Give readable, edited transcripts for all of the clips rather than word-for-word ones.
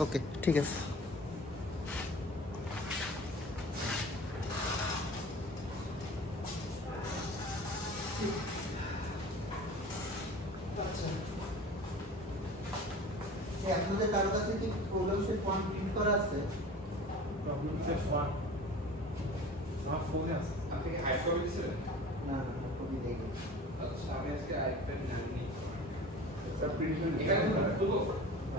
ওকে ঠিক আছে। আপনাদের কারো কাছে কি প্রবলেম সেট পয়েন্ট প্রিন্ট করা আছে? প্রবলেম সেট ফর আমার ফোনে আছে। আপনি কি হাইড করে দিয়েছিলেন? না না কপি দেই। আচ্ছা আমি আজকে আইপ্যাড জানি স্যার প্রিন্ট এখানে পুরো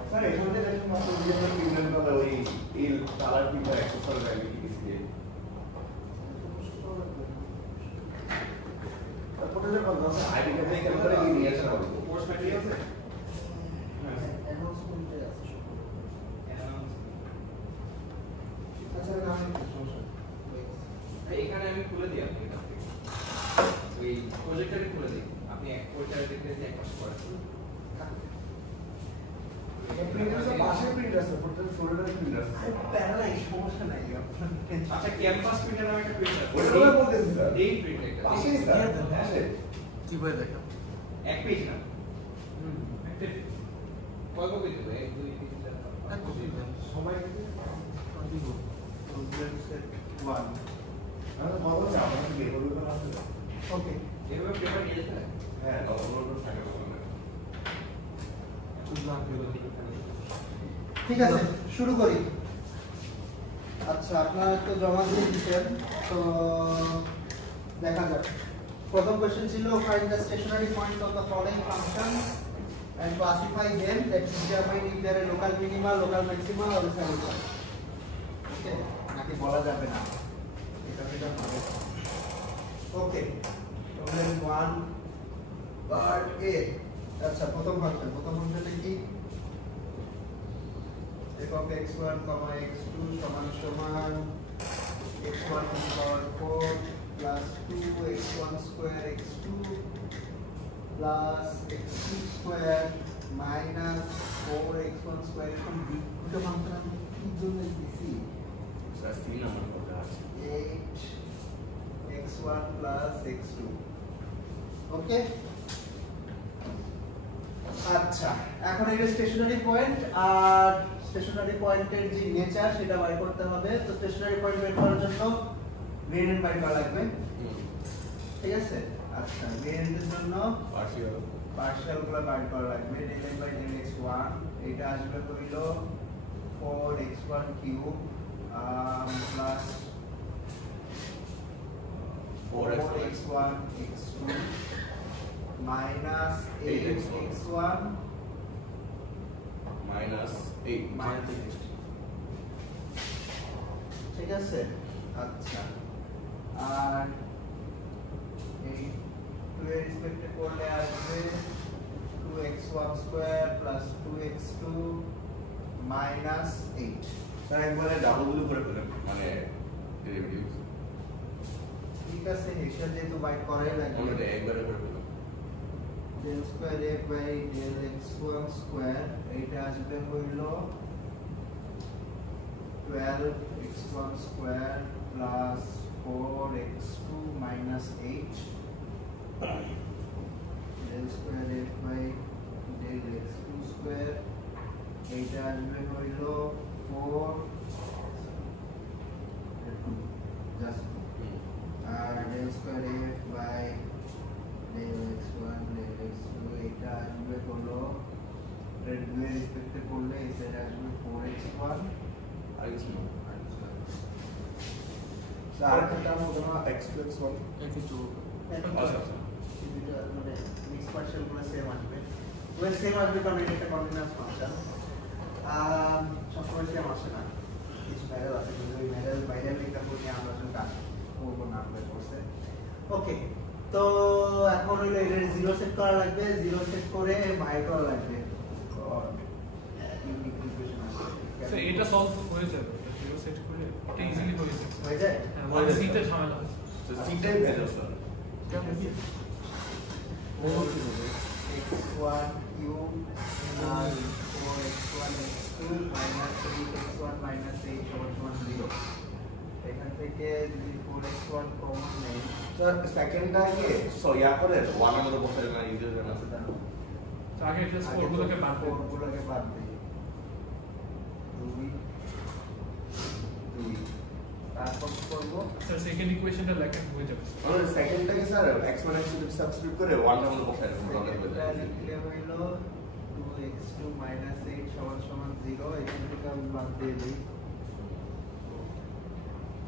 স্যার এখানে দেখুন মাত্র যে প্রিন্টার গুলো ওই এই colour printer assessor value display তারপরে যে বন্ধ আছে আইডি কার্ডে এখানে করে নিয়ে আসা হবে কোর্স ম্যাটেরিয়াল আছে অ্যানাউন্সমেন্টে আছে সব। আচ্ছা না আমি সমস্যা এখানে আমি খুলে দিই আপনি এখান থেকে ওই প্রজেক্টরে খুলে দিই আপনি এক প্রজেক্টরে দেখতে এক পাশ করে প্রিন্টার পাশে প্রিন্টার আছে প্রত্যেক ফোল্ডারে প্রিন্টার আছে প্যারালাই সমস্যা নাই। আচ্ছা ক্যাম্পাস প্রিন্টার নামে একটা প্রিন্টার ওটা বলে বলতেছি স্যার এই প্রিন্টার পাশেই স্যার পাশে কি বলে দেখো এক পেজ না কয় কপি দেবে 1 2 3 4 5 কপি সবাই দিব প্রবলেম সেট 1। আমরা বলবো যে আমাদের লেভেলগুলো আছে ওকে এভাবে পেপার নিয়ে যেতে হয় হ্যাঁ ডবল থাকে বলবেন ঠিক আছে শুরু করি। আচ্ছা আপনারা তো জমা দিয়ে দিয়েছেন, তো দেখা যাক। প্রথম কোশ্চেন ছিল find the stationary point of the following functions and classify them that determine if there are local minima, local maxima or saddle point. ওকে নাকি বলা যাবে না এটা সেটা হবে। ওকে প্রবলেম 1 পার্ট এ। আচ্ছা প্রথম ফাংশনটা কি? f of x1, x2 সমান সমান x1 to the power 4 plus 2 x1 square x2 plus x2 square minus 4 x1 square এখন দুটো ফাংশন আমি কি জন্য দিছি? স্যার সি নাম্বার কথা আছে 8 x1 plus x2। ওকে আচ্ছা এখন এটা স্টেশনারি পয়েন্ট, আর স্টেশনারি পয়েন্টের যে নেচার সেটা বাই করতে হবে। তো স্টেশনারি পয়েন্ট বের করার জন্য গ্রেডিয়েন্ট বাই করা লাগবে, ঠিক আছে? আচ্ছা গ্রেডিয়েন্টের জন্য পার্শিয়ালগুলো বাই করা লাগবে। del m by del x1 এটা আসবে হইল 4x1 cube plus 4x1 x2 minus 8x1 minus 8 ঠিক আছে? আচ্ছা আর এই 2 এর রেসপেক্টে করলে আসবে 2x1 square plus 2x2 minus 8। Sir একবারে ডাবল গুলো করে ফেলেন মানে ডেরিভেটিভ ঠিক আছে এটা যেহেতু বাইট করাই লাগবে আমরা একবারে করে ফেলেন del square a by del x1 square এটা আসবে হইল 12x1 square plus 4x2 minus 8 del square a by del x2 square এটা আসবে হইল 4 just R del square a by del x1 del x2 এটা আসবে হলো রেড দুই এর রেসপেক্টে করলে এই সাইড আসবে 4x1 আর কিছু না স্যার এটা মনে হয় x2 x1 কিছু আচ্ছা আচ্ছা দুটো মানে মিক্স পার্শিয়াল গুলো সেম আসবে। ওয়েল সেম আসবে কারণ এটা একটা কন্টিনিউয়াস ফাংশন। সবসময় সেম আসে না, কিছু ভ্যারিয়েবল আছে, কিন্তু ওই ভ্যারিয়েবল বাইরে এক্সাম্পল নিয়ে আমরা যখন কাজ করবো না আমরা করছে। ওকে তো এখন হইলো এটা 0 সেট করা লাগবে, 0 সেট করে বাই করা লাগবে। সো এটা সলভ হয়ে যাবে, জিরো সেট করে এটা ইজিলি হয়ে যাবে। হয়ে যায়? মানে সিতে ঝামেলা আছে। তো সিটাই ভ্যালু স্যার x1 cube আর 4x1 x2 minus 8x1 minus 8 সমান 0। এখান থেকে যদি 4x1 কমন নেই স্যার সেকেন্ডটা কি সো ইয়া করে 1 এর মধ্যে বসাই না ইজি হয়ে যাচ্ছে তো আগে জাস্ট ফর্মুলাকে বাদ দেব। ফর্মুলাকে বাদ দিই। সেকেন্ড ইকুয়েশনটা লেখেন হয়ে যাবে আমাদের সেকেন্ডটাকে স্যার x1 x2 সাবস্টিটিউট করে 1 টা মধ্যে বসাই দেবো তাহলে হয়ে যাবে। লিখলে হইলো 2x2 - 8 = 0, এখান থেকে আমি বাদ দিয়ে দিই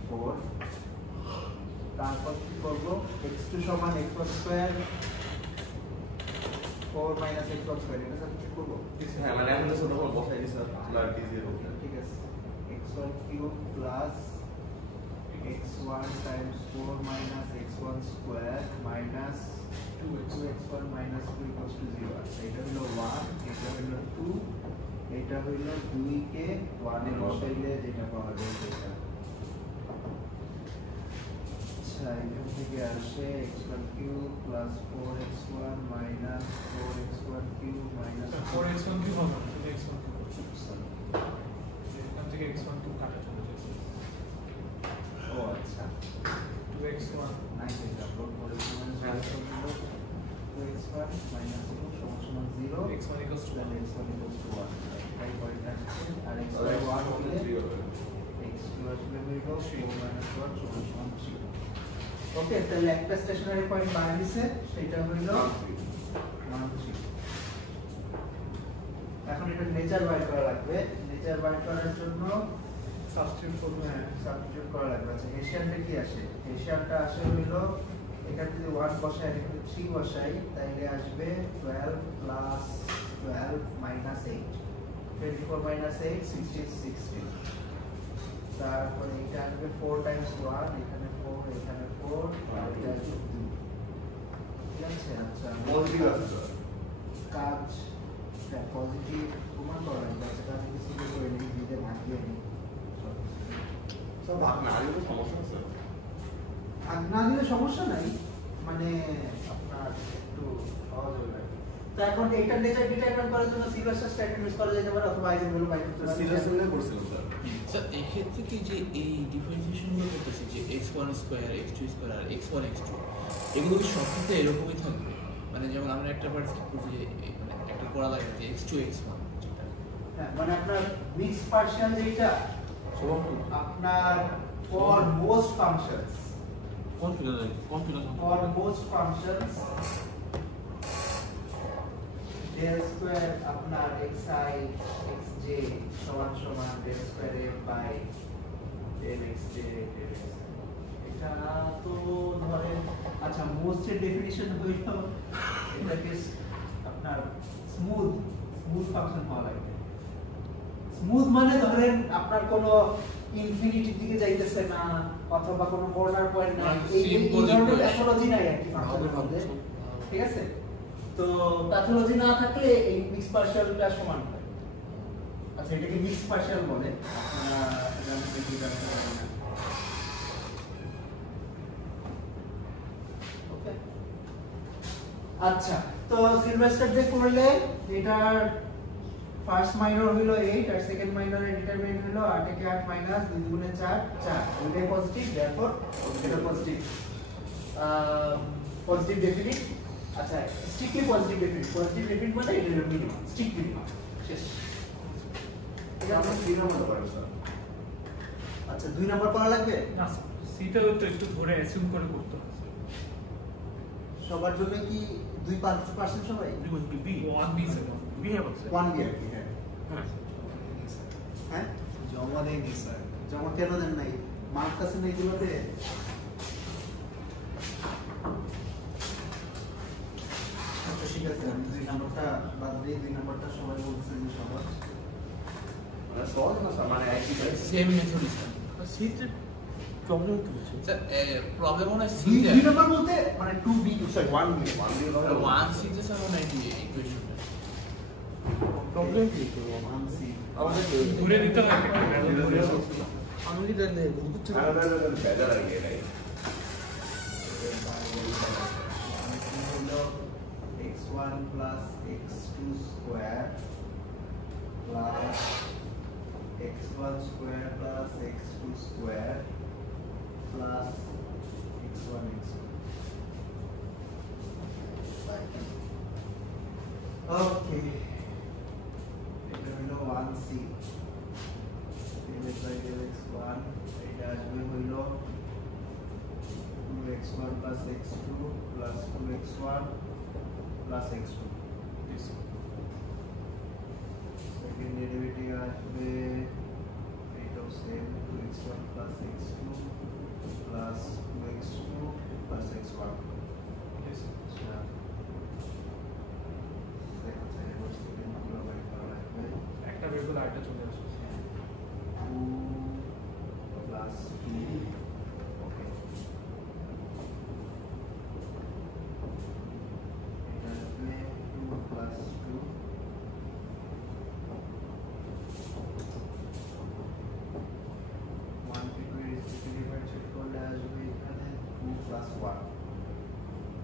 4। তারপর কি করব, x2 = x1 square 4 - x1 square, এটা সাবস্টিটিউট করব। হ্যাঁ মানে এখন তো ছোট করে বসাই দিছি স্যার তাহলে আর ডিজি হবে। ঠিক আছে, x1 cube plus x1 times 4 - x1 square minus 2x1 - 2 equals to 0। আচ্ছা, এটা হলো 1, এটা হলো 2, এটা হলো 2 কে 1 এ বসাইলে যেটা পাওয়া যায় সেটা। আচ্ছা, এখান থেকে আসে x1 cube plus 4x1 minus 4x1 cube minus 4x1 কি হবে x1 এখান থেকে x1 2 কাটা চলে যাচ্ছে ও আচ্ছা 2x1 9 থেকে আপলোড করে x1 minus 2 সমান 0, x1 equals to 1 x1 equals to 1, তাই পয়েন্ট আসছে। আর x1 তাহলে 1 হলে 3 হবে। x2 আসলে হইল 4 minus 1 সমান 3। ওকে, তাহলে একটা স্টেশনারি পয়েন্ট বাইরে দিছে, সেটা হইল 1 3। এখন এটা নেচার বাইর করা লাগবে। নেচার বাইর করার জন্য সাবস্টিটিউট করব সাবস্টিটিউট করা লাগবে। আচ্ছা, হেশিয়ানটা কি আসে? হেশিয়ানটা আসে হইলো এখানে যদি 1 বসাই আর এখানে 3 বসাই তাইলে আসবে 12 প্লাস 12 মাইনাস 8, 24 মাইনাস 8 16 16। তারপরে এটা আসবে 4 টাইমস 1, এখানে 4 এখানে 4 আর এটা আসবে 2। ঠিক আছে, আচ্ছা পজিটিভ আছে স্যার। কাজ পজিটিভ প্রমাণ করা লাগবে। আচ্ছা, কাজ কিছু করে নিই, দিতে ভাগ দিয়ে নিই। স্যার ভাগ না দিলে সমস্যা আছে। ভাগ না দিলে সমস্যা নাই, মানে আপনার একটু সহজ হবে। তো এখন এইটা নেচার ডিটারমাইন করার জন্য সিলভার স্ট্যাটিক ইউজ করা যেতে পারে, অথবা আইজেনভ্যালু বাইর করতে পারে। সিরিয়াস হলে করছিলাম স্যার। স্যার এই ক্ষেত্রে কি যে এই ডিফারেন্সিয়েশনগুলো করতেছে যে x1 স্কয়ার x2 স্কয়ার আর x1 x2 এগুলো কি সব ক্ষেত্রে এরকমই থাকবে? মানে যেমন আমরা একটা বার করছি যে মানে একটা করা লাগে যে x2 x1 যেটা হ্যাঁ, মানে আপনার মিক্স পার্সিয়াল যেটা আপনার for most functions, configuration for most functions del square আপনার xi xj সমান সমান del square f by del xj del xi। এটা তো ধরেন, আচ্ছা মোস্ট এর ডেফিনিশন হইল এটাকে আপনার স্মুথ ফাংশন হওয়া লাগবে। স্মুথ মানে ধরেন আপনার কোনো ইনফিনিটির দিকে যাইতেছে না, অথবা কোনো কর্নার পয়েন্ট না, এই ধরনের প্যাথোলজি নাই আর কি ফাংশনের মধ্যে। ঠিক আছে, তো প্যাথোলজি না থাকলে এই মিক্স পার্শিয়ালটা সমান হয়। আচ্ছা, এটাকে মিক্স পার্শিয়াল বলে। জানতে কি জানতে পারি না। ওকে, আচ্ছা, তো সিলভেস্টার দিয়ে করলে এটার ফার্স্ট মাইনর হলো 8 আর সেকেন্ড মাইনরের ডিটারমিনেন্ট হলো 8 কে 8 মাইনাস 2 গুণে 4 4, দুটোই পজিটিভ, देयरफॉर এটা পজিটিভ পজিটিভ ডেফিনিট। আচ্ছা, স্ট্রিক্টলি পজিটিভ ডেফিনিট মানে এটা হলো মিনিমাম, স্ট্রিক্ট মিনিমাম শেষ। এটা আমরা 3 নম্বর পারবো স্যার। আচ্ছা, 2 নাম্বার পড়া লাগবে না সিটা তো একটু ধরে অ্যাসিউম করে করতে হবে সবার জন্য। কি 2% সবাই? বি 1 বি স্যার 1 বি আর কি। হ্যাঁ, জমা দেয়নি স্যার। জমা কেন দেন নাই? মার্ক আছে না এগুলোতে? আচ্ছা, ঠিক আছে, আমি 2 নাম্বারটা বাদ দিয়ে 2 নাম্বারটা সবাই বলছে যে সহজ। মানে সহজ না স্যার, মানে একই টাইপ। সেম মেথড স্যার সিতে প্রবলেম কি হচ্ছে স্যার প্রবলেম হলো 2 সিতে নাম্বার বলতে মানে 2b স্যার 1 দিয়ে 1 সিতে স্যার মানে ইকুয়েশনটা প্রবলেম কি? 1c আমাদের ঘুরে দিতে হবে আমি কি জানি বুঝতে বেজার আর কি এটাই। x1 plus x2 square plus x1 square plus x2 square plus x1 x2। ওকে, এটা হলো 1c del x by del x1, এটা আসবে হইল plus x2 plus 2x1 plus x2. Second derivative আসবে এইটাও same 2x1 plus x2 plus 2x2 plus x1. আচ্ছা second গুলো বের করা লাগবে। একটা বের করে আরেকটা চলে আসবে 2 plus 2. Okay. এটা আসবে 2 plus 2. 1 থেকে ডিভাইড করলে আসবে এখানে 2 plus 1.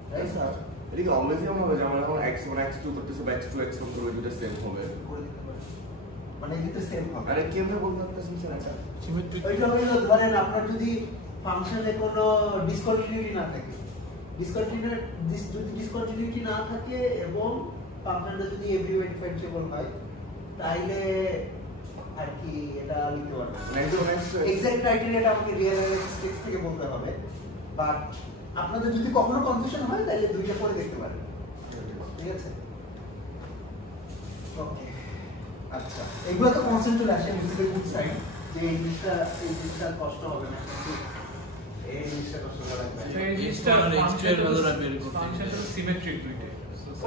তাই স্যার এটা কি অমলেজিয়াম হবে যে আমরা যখন x1 x2 করতেছি বা x2 x1 করবো দুটো সেম হবে করে দিতে পারি। মানে যেটা সেম হবে। আরে কেমনে বলতে পারতেছেন স্যার এটা সিমেট্রিক ওইটা হলো ধরেন আপনার যদি ফাংশনে কোনো ডিসকন্টিনিউটি না থাকে, যদি ডিসকন্টিনিউটি না থাকে এবং ফাংশনটা যদি এভরিওয়ে ডিফারেন্সিয়েবল হয় তাইলে আর কি এটা লিখতে পারবেন। নেক্সট এক্সাক্ট ক্রাইটেরিয়াটা আমাকে রিয়েল স্টেটস থেকে বলতে হবে, বাট আপনাদের যদি কখনো কনফিউশন হয় তাহলে দুইটা করে দেখতে পারেন। ঠিক আছে, ওকে। আচ্ছা, এগুলো তো কনসেপ্ট চলে আসে ভিজিবল গুড সাইড, যে এই জিনিসটা কষ্ট হবে না, কিন্তু এই জিনিসটা কষ্ট লাগবে। সেই জিনিসটা ফাংশনটা সিমেট্রিক দুইটাই।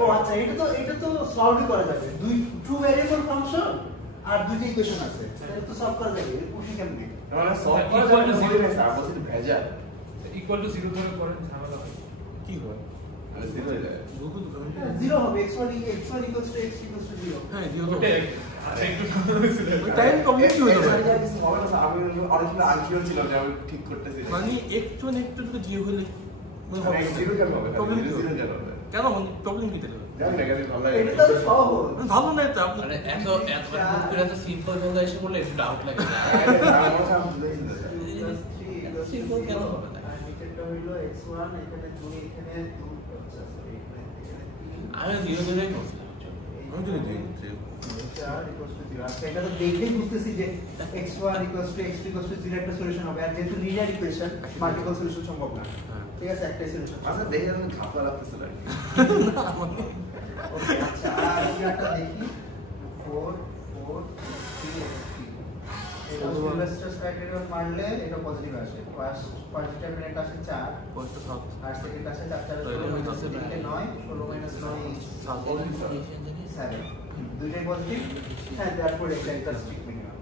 ও আচ্ছা, এটা তো সলভই করা যাবে। দুই ট্রু ভ্যারিয়েবল ফাংশন আর দুইটা ইকুয়েশন আছে, এটা তো সলভ করা যাবে। পুশি কেমনে? মানে সলভ করা যাবে না বলে স্যার বলছি ভেজা ইকুয়াল টু 0 ধরে করেন ঝামেলা হবে। কি হয় মানে জিরো হয়ে যায় গুগল 0 হবে, x1 x = x 0। হ্যাঁ দিও তো ওটাই আচ্ছা একটু ছিল ওই টাইম কমপ্লিট হয়ে যাবে আমি অনেকদিন আনসিওর ছিলাম যে আমি ঠিক করতেছি মানে একটু না একটু তো জিও হলে জিরো কেন হবে প্রবলেম জিরো কেন হবে কেন প্রবলেম কি তাহলে জানি না কেন ভালো লাগে এটা তো সহজ। ভালো না এটা আপনার এত এত এত সিম্পল বলতে এসে বললে একটু ডাউট লাগে সিম্পল কেন হবে না এটা হইলো x1, এখানে 2, এখানে 2, আচ্ছা সরি, এখানে 3। আমি জিরো ধরে করছিলাম আমি তো জিরো আচ্ছা, এটা তো দেখলেই বুঝতেছি যে x1 = x2 = 0 একটা সলিউশন হবে। আর যেহেতু লিনিয়ার ইকুয়েশন, মাল্টিপল সলিউশন সম্ভব না। ঠিক আছে, একটাই সলিউশন। আচ্ছা দেখে আমি খাপলা লাগতেছে না ওকে, আচ্ছা আর একটা দেখি 4 4 3 এটা সিলভেস্টারস ক্রাইটেরিয়ন মারলে এটা পজিটিভ আসে। ফার্স্ট ডিটারমিনেন্ট আসে 4, কষ্ট সব আর সেকেন্ড আসে 4 4 16 -3 9 16 - 9 7। দুইটাই পজিটিভ। হ্যাঁ, তারপর এটা একটা স্ট্রিক মিনিমাম।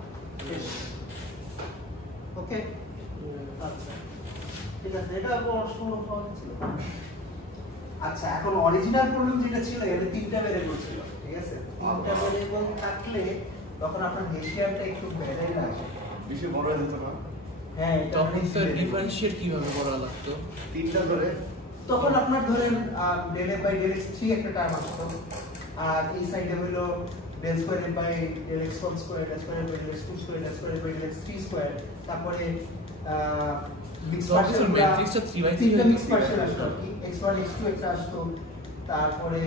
ওকে, আচ্ছা ঠিক আছে, এটা সহজ ছিল। আচ্ছা, এখন অরিজিনাল প্রবলেম যেটা ছিল, এর তিনটা ভেরিয়েবল ছিল। ঠিক আছে, তিনটা ভেরিয়েবল থাকলে তখন আপনার হেশিয়ারটা একটু ভ্যারিয়েবল আসে। বেশি বড় হয়ে যেত না হ্যাঁ, এটা তখন অনেক স্যার variable। ডিফারেন্সিয়েট কিভাবে করা লাগতো তিনটা ধরে তখন আপনার ধরেন del f by del x3 একটা টার্ম আসতো, আর এই সাইডে হলো del square f by del x1 square, del square f by del x2 square, del square f by del x3 square, তারপরে মিক্স তখন পার্সেল ম্যাট্রিক্সটা 3/3 তিনটা মিক্স পার্সেল আসতো আর কি। x1 x2 একটা আসতো, তারপরে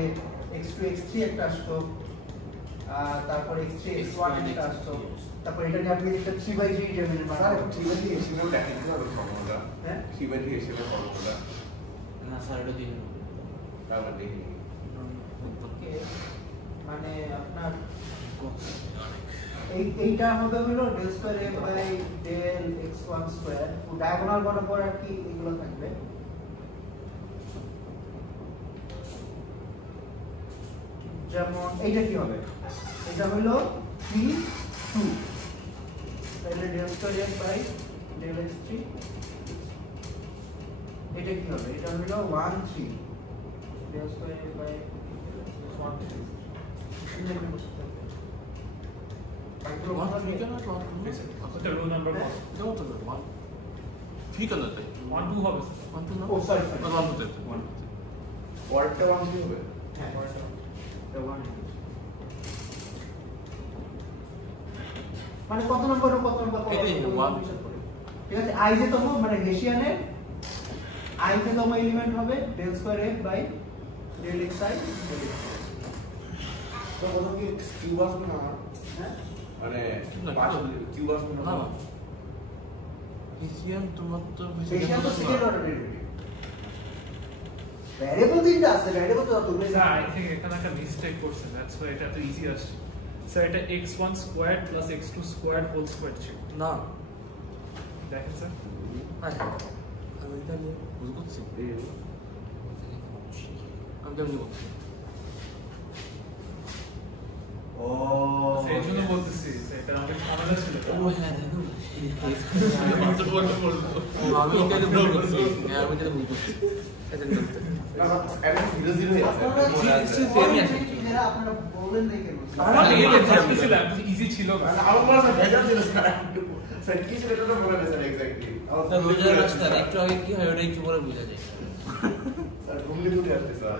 x2 x3 একটা আসতো, তারপরে x3 x1 একটা আসতো, তারপরে এটা নিয়ে আপনি একটা 3/3 ডিটারমিনেন্ট স্যার বানাবেন। ঠিক আছে হিসেবে দেখেন কি হবে ফর্মুলা হ্যাঁ, হিসেবে হিসেবে ফর্মুলা না স্যার এটা দিয়ে তারপর দেখি ওকে, মানে আপনার এইটা হবে হলো del square f by del x1 square, diagonal বরাবর আর কি এগুলো থাকবে। যেমন এইটা কি হবে, এটা হলো 3 2, তাহলে del square f by del x3। এটা কি হবে, এটা হলো 1 3, del square f by del 1 3। এটা রোল নাম্বার ঠিক আছে তাই 1 2 হবে 1 2 না ও সরি পরেরটা ওয়ান কি হবে হ্যাঁ, মানে কত নম্বর এটাই, one। ঠিক আছে, i যে তম মানে হেশিয়ানে i যে তম এলিমেন্ট হবে del square f by del xi del x। তো কত কি কিউব আসবে না হ্যাঁ, মানে না, কিউব আসবে না না হিসিয়ান তোমার তো হেশিয়ান তো সেকেন্ড অর্ডার ডেরিভেটিভ। ভ্যারিয়েবল তিনটা আছে, ভ্যারিয়েবল তো তুমি স্যার আই থিংক এখানে একটা মিস্টেক করছেন, দ্যাটস ওয়াই এটা তো ইজি আসছে। স্যার এটা x1 square plus x2 square whole square ছিল। না দেখেন স্যার, আমি এটা নিয়ে বুঝ করছি আমি কেমনি করছি ও সেই জন্য বলতেছি স্যার এটা অনেক ঝামেলা ছিল। ও হ্যাঁ দেখো আমি এটা ভুল করছি, হ্যাঁ আমি এটা ভুল করছি এটা নিতে না না এটা 0 0 আছে সেমই আছে। আপনারা বলেন নাই কেন? তাহলে এটা ভাবতেছিলাম ইজি ছিল না। আমার মনে হয় ভেজাল ছিল স্যার স্যার কি ছিল এটা তো বলে না স্যার এক্স্যাক্টলি স্যার বুঝা যাচ্ছে না একটু আগে কি হয় ওটা একটু পরে বুঝা যায়। স্যার ঘুমলি ঘুরে আসছে স্যার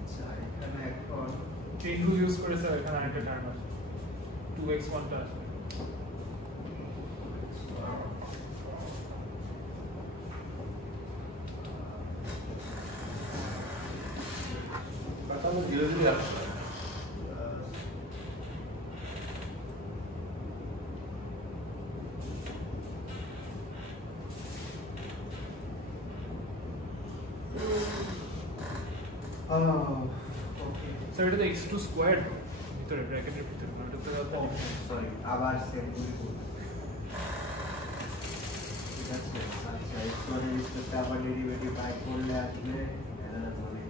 আচ্ছা এখানে এখন চেইন রুল ইউজ করে স্যার এখানে আরেকটা টার্ম আছে 2x1 টা আছে। কথা 0 0 আসছে ওকে স্যার এটা তো x2 স্কয়ার ভিতরে ব্র্যাকেটের ভিতরে না, এটা তো সরি আবার সেম ঠিক আছে। আচ্ছা x1 এর রিসপেক্টে আবার ডেরিভেটিভ বাই করলে আসবে মানে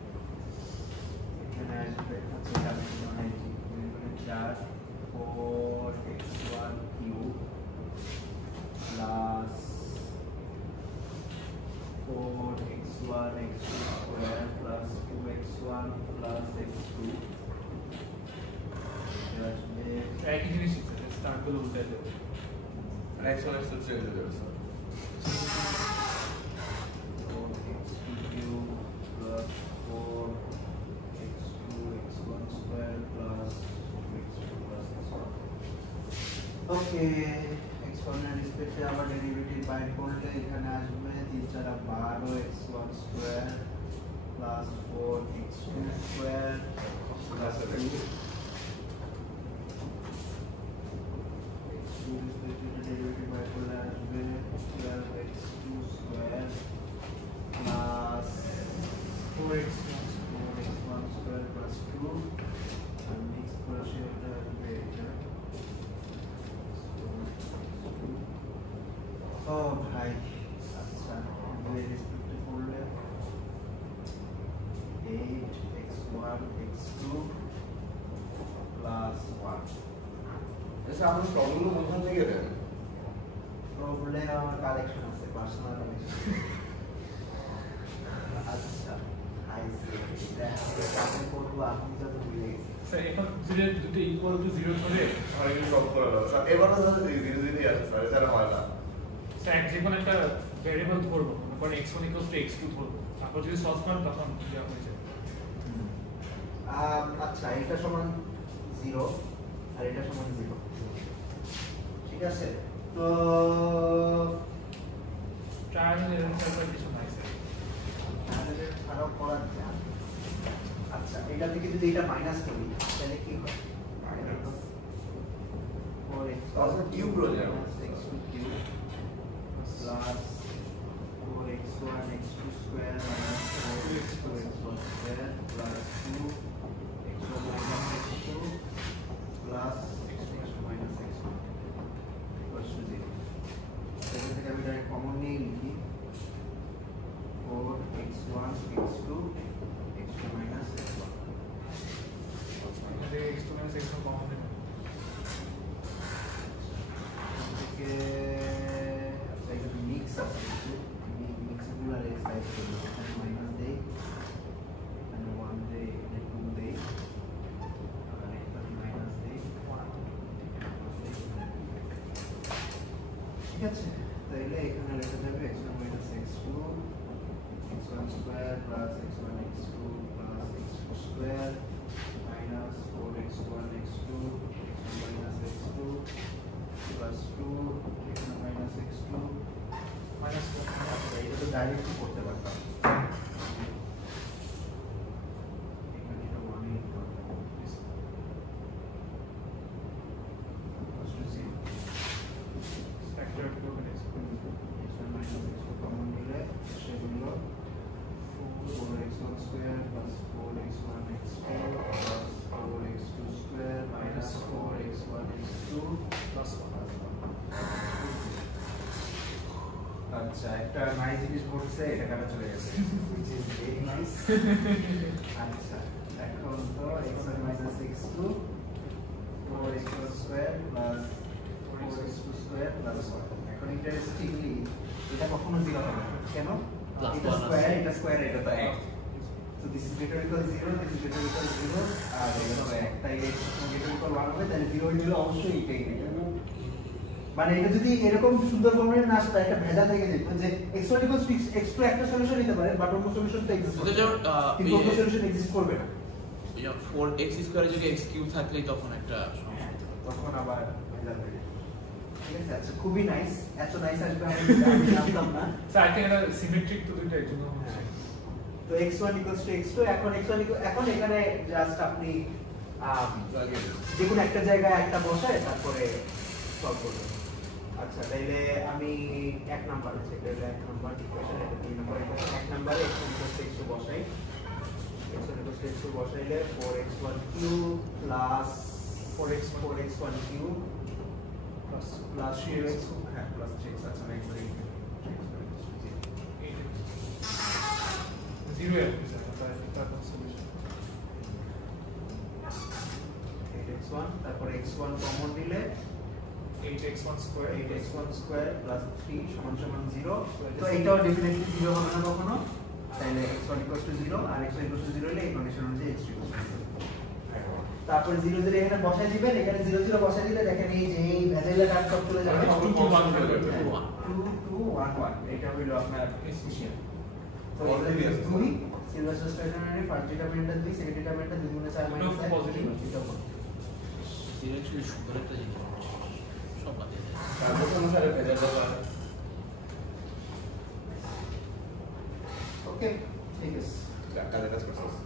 এখানে আসবে আচ্ছা এটা আমি বানাইছি মানে 4 4x1 cube plus 4x1 x2 square plus 2x1 plus x2 আসবে একই জিনিস স্যার, স্টার্ট গুলো উল্টে যাবে। x1 x2 চেঞ্জ হয়ে যাবে sir 4x2 cube plus 4x2 x1 square plus x2 plus x1. Okay, x1 এর রেসপেক্টে আবার ডেরিভেটিভ বাইর করলে এখানে আসবে 3 4 12 x1 square plus 4x2 square plus 2 x2 রেসপেক্টে derivative বাইর করলে আসবে 12x2 square plus 4x1 square plus 2 and mix করে সেটা আসবে এটা ও ভাই আচ্ছা দুই রেসপেক্টে করলে 8x1 x2 plus 1 এসে আপনি প্রবলেমগুলো কোথা থেকে দেন প্রবলেম আমার কালেকশন আছে পার্সোনাল কালেকশন আচ্ছা আইসি এটা আপনি করবো আপনি যত ভুলে গেছি স্যার এখন দুটো ইকুয়াল টু 0 ধরে আর এটা সব করে দাও স্যার এবারে স্যার 0 0 আছে স্যার এটা হয় না স্যার যে কোনো একটা ভেরিয়েবল ধরবো, মনে করেন x1 x2 ধরবো, তারপর যদি সলভ করেন তখন যা হয়ে যায়। আচ্ছা এটা সমান 0 আর এটা সমান 0 ঠিক আছে তো ট্রায়াঙ্গেল এর কিছু নাই স্যার। তাহলে আরো করা যায় আচ্ছা এটা থেকে যদি এটা মাইনাস করি তাহলে কি হয় মাইনাস 4x তাহলে কিউব রয়ে যাবে x2 cube plus 4x1 x2 square minus 4x2 x1 square plus 2 x1 minus x2 plus x2 minus x1 equals to 0 এখান থেকে আমি ডাইরেক্ট কমন নিয়ে লিখি 4x1 x2 x2 minus x1 এখানে x2 x1 কমন নেই। থেকে আচ্ছা এখানে মিক্স আছে কিছু মিক্সগুলো আর এক্সাইজ করি এখানে মাইনাস দেই এখানে 1 দেই এখানে 2 দেই আর এখানে মাইনাস দেই 1 ঠিক আছে তাইলে এখানে লেখা যাবে x1 minus x2 x1 square plus x1 x2 plus x2 square minus 4x1 x2 x1 minus x2 plus 2 x1 minus x2 minus 4 আচ্ছা এটা তো ডাইরেক্টলি করতে পারতাম এখানে এটা 1 লিখতে পারতাম equals to 0 ফ্যাক্টর করবেন x1 minus x2 কমন নিলে সেগুলো 4x1 square plus 4x1 x2 plus 4x2 square minus 4x1 x2 plus 1. আচ্ছা একটা নাইস জিনিস ঘটছে, এটা কাটা চলে গেছে, which is very nice. আচ্ছা এখন তো x1 minus x2 4x2 square plus 4x2 square plus 1. এখন ইন্টারেস্টিংলি এটা কখনো 0 হবে না, কেন? Plus এটা 1 স্কয়ার, এটা স্কয়ার, এটা তো 1. So this is greater equal 0, this is greater equal 0, আর এটা তো 1. তাই এটা greater equal 1 হবে, তাহলে 0 হলে অবশ্যই এটাই নেই। মানে এটা যদি এরকম সুন্দর ফর্মুলা না আসে, একটা ভেজা থেকে যেত যে x1 equals to x2 একটা সলিউশন নিতে পারে, বাট অন্য সলিউশন তো এক্সিস্ট ওদের করে। যেমন কিন্তু অন্য সলিউশন এক্সিস্ট করবে না। যেমন 4x স্কয়ারে যদি x কিউব থাকলে তখন একটা সমস্যা হতে পারে। তখন আবার ভেজা হয়ে যায়। ঠিক আছে, আচ্ছা খুবই নাইস, এত নাইস আসবে আমি জানতাম না। So I think এটা সিমেট্রিক তো দুইটা এজন্য হচ্ছে। তো x1 equals to x2, এখন এখন এখানে জাস্ট আপনি যে কোনো একটা জায়গায় একটা বসায় তারপরে সলভ করবেন। আচ্ছা তাইলে আমি এক নাম্বার আছে, এটা হলো এক নাম্বার ইকুয়েশন, এটা দুই নাম্বার ইকুয়েশন। এক নম্বরে x1 equals to x2 বসাই, x1 equals to x2 বসাইলে 4x1 cube plus 4x1 cube plus 3x, হ্যাঁ plus 3x, আচ্ছা না একবারে 0 এর তার সলিউশন 8x1, তারপর x1 কমন দিলে 8x1 square 8x1 square plus 3 সমান সমান 0। তো এটাও ডেফিনেটলি 0 হবে না কখনো, তাহলে x1 equals to 0 R x1 equals to 0 হলে এই কন্ডিশন অনুযায়ী x2 equals to 0। তারপর 0 0 এখানে বসায় দিবেন, এখানে 0 0 বসায় দিলে দেখেন এই যে এই ভ্যাজাইলা কাট সব চলে যাবে 2 to 1 হয়ে যাবে। 2 2 1 1, এটা হলো আপনার ইকুয়েশন। তো Already এটা আছে। 2 সিলভার স্টেশনারি ফার্স্ট ডিটারমিনেন্টটা 2, সেকেন্ড ডিটারমিনেন্টটা 2 গুণে 4 মাইনাস 1 positive। এটা ডিরেক্টলি সুন্দর একটা জিনিস সব বাদ দিয়ে দেয়। তারপর অনুসারে ভেজা যাবে। ওকে ঠিক আছে। কাজে কাজ করছিস।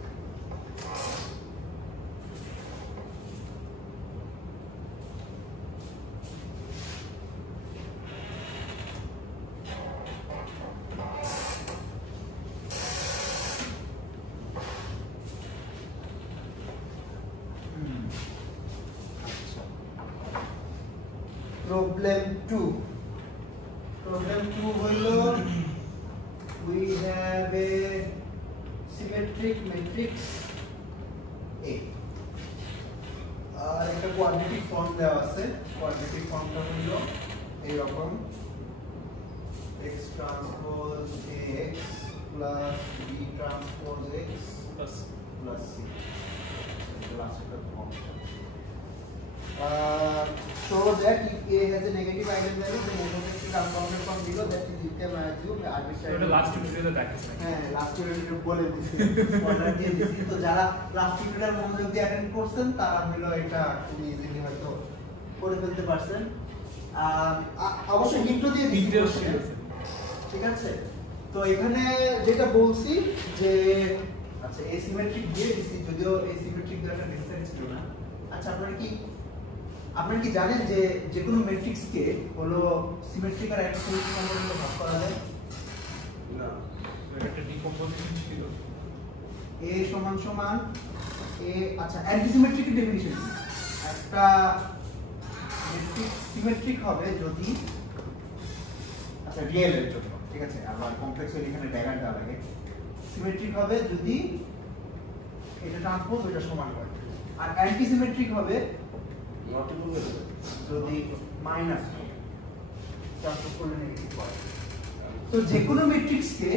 Problem 2 হলো we have a symmetric matrix A আর একটা কোয়াড্রেটিক ফর্ম দেওয়া আছে। কোয়াড্রেটিক ফর্মটা হলো এইরকম x transpose x plus b transpose x plus plus c। এটা লাস্ট একটা form. Show that if A has a negative eigenvalue, then f of x is unbounded from 0, that is you can assume arbitrary. এটা last ভিডিওতে দেখাইছি। হ্যাঁ last ভিডিওতে বলে দিছি, order দিয়ে দিছি। তো যারা লাস্ট ভিডিওটার মনোযোগ দিয়ে অ্যাটেন্ড করছেন তারা হলো এটা খুবই ইজিলি হয়তো করে ফেলতে পারছেন। অবশ্যই হিন্টও দিয়ে দিছি, Details ছিল। ঠিক আছে। তো এখানে যেটা বলছি যে আচ্ছা এসিমেট্রিক দিয়ে দিছি, যদিও এসিমেট্রিক দ্বারা নেসেসারি ছিল না। আচ্ছা আপনারা কি জানেন যে যে কোনো ম্যাট্রিক্সকে হলো সিমেট্রিক আর অ্যান্টিসিমেট্রিক অনুপাতে ভাগ করা যায়? না। এটা একটা ডিকম্পোজিশন ছিল। A সমান সমান A, আচ্ছা অ্যান্টিসিমেট্রিক এর ডেফিনিশন কি? একটা ম্যাট্রিক্স সিমেট্রিক হবে যদি আচ্ছা রিয়েল এর জন্য, ঠিক আছে, আবার কমপ্লেক্স হলে এখানে ডায়াগ্রাম দেওয়া লাগে। সিমেট্রিক হবে যদি এটা ট্রান্সপোজ ওইটা সমান হয়, আর অ্যান্টিসিমেট্রিক হবে নট ইকুয়াল হয়ে যাবে। যদি মাইনাস ট্রান্সপোজ করলে নেগেটিভ হয়। তো যে কোনো ম্যাট্রিক্সকে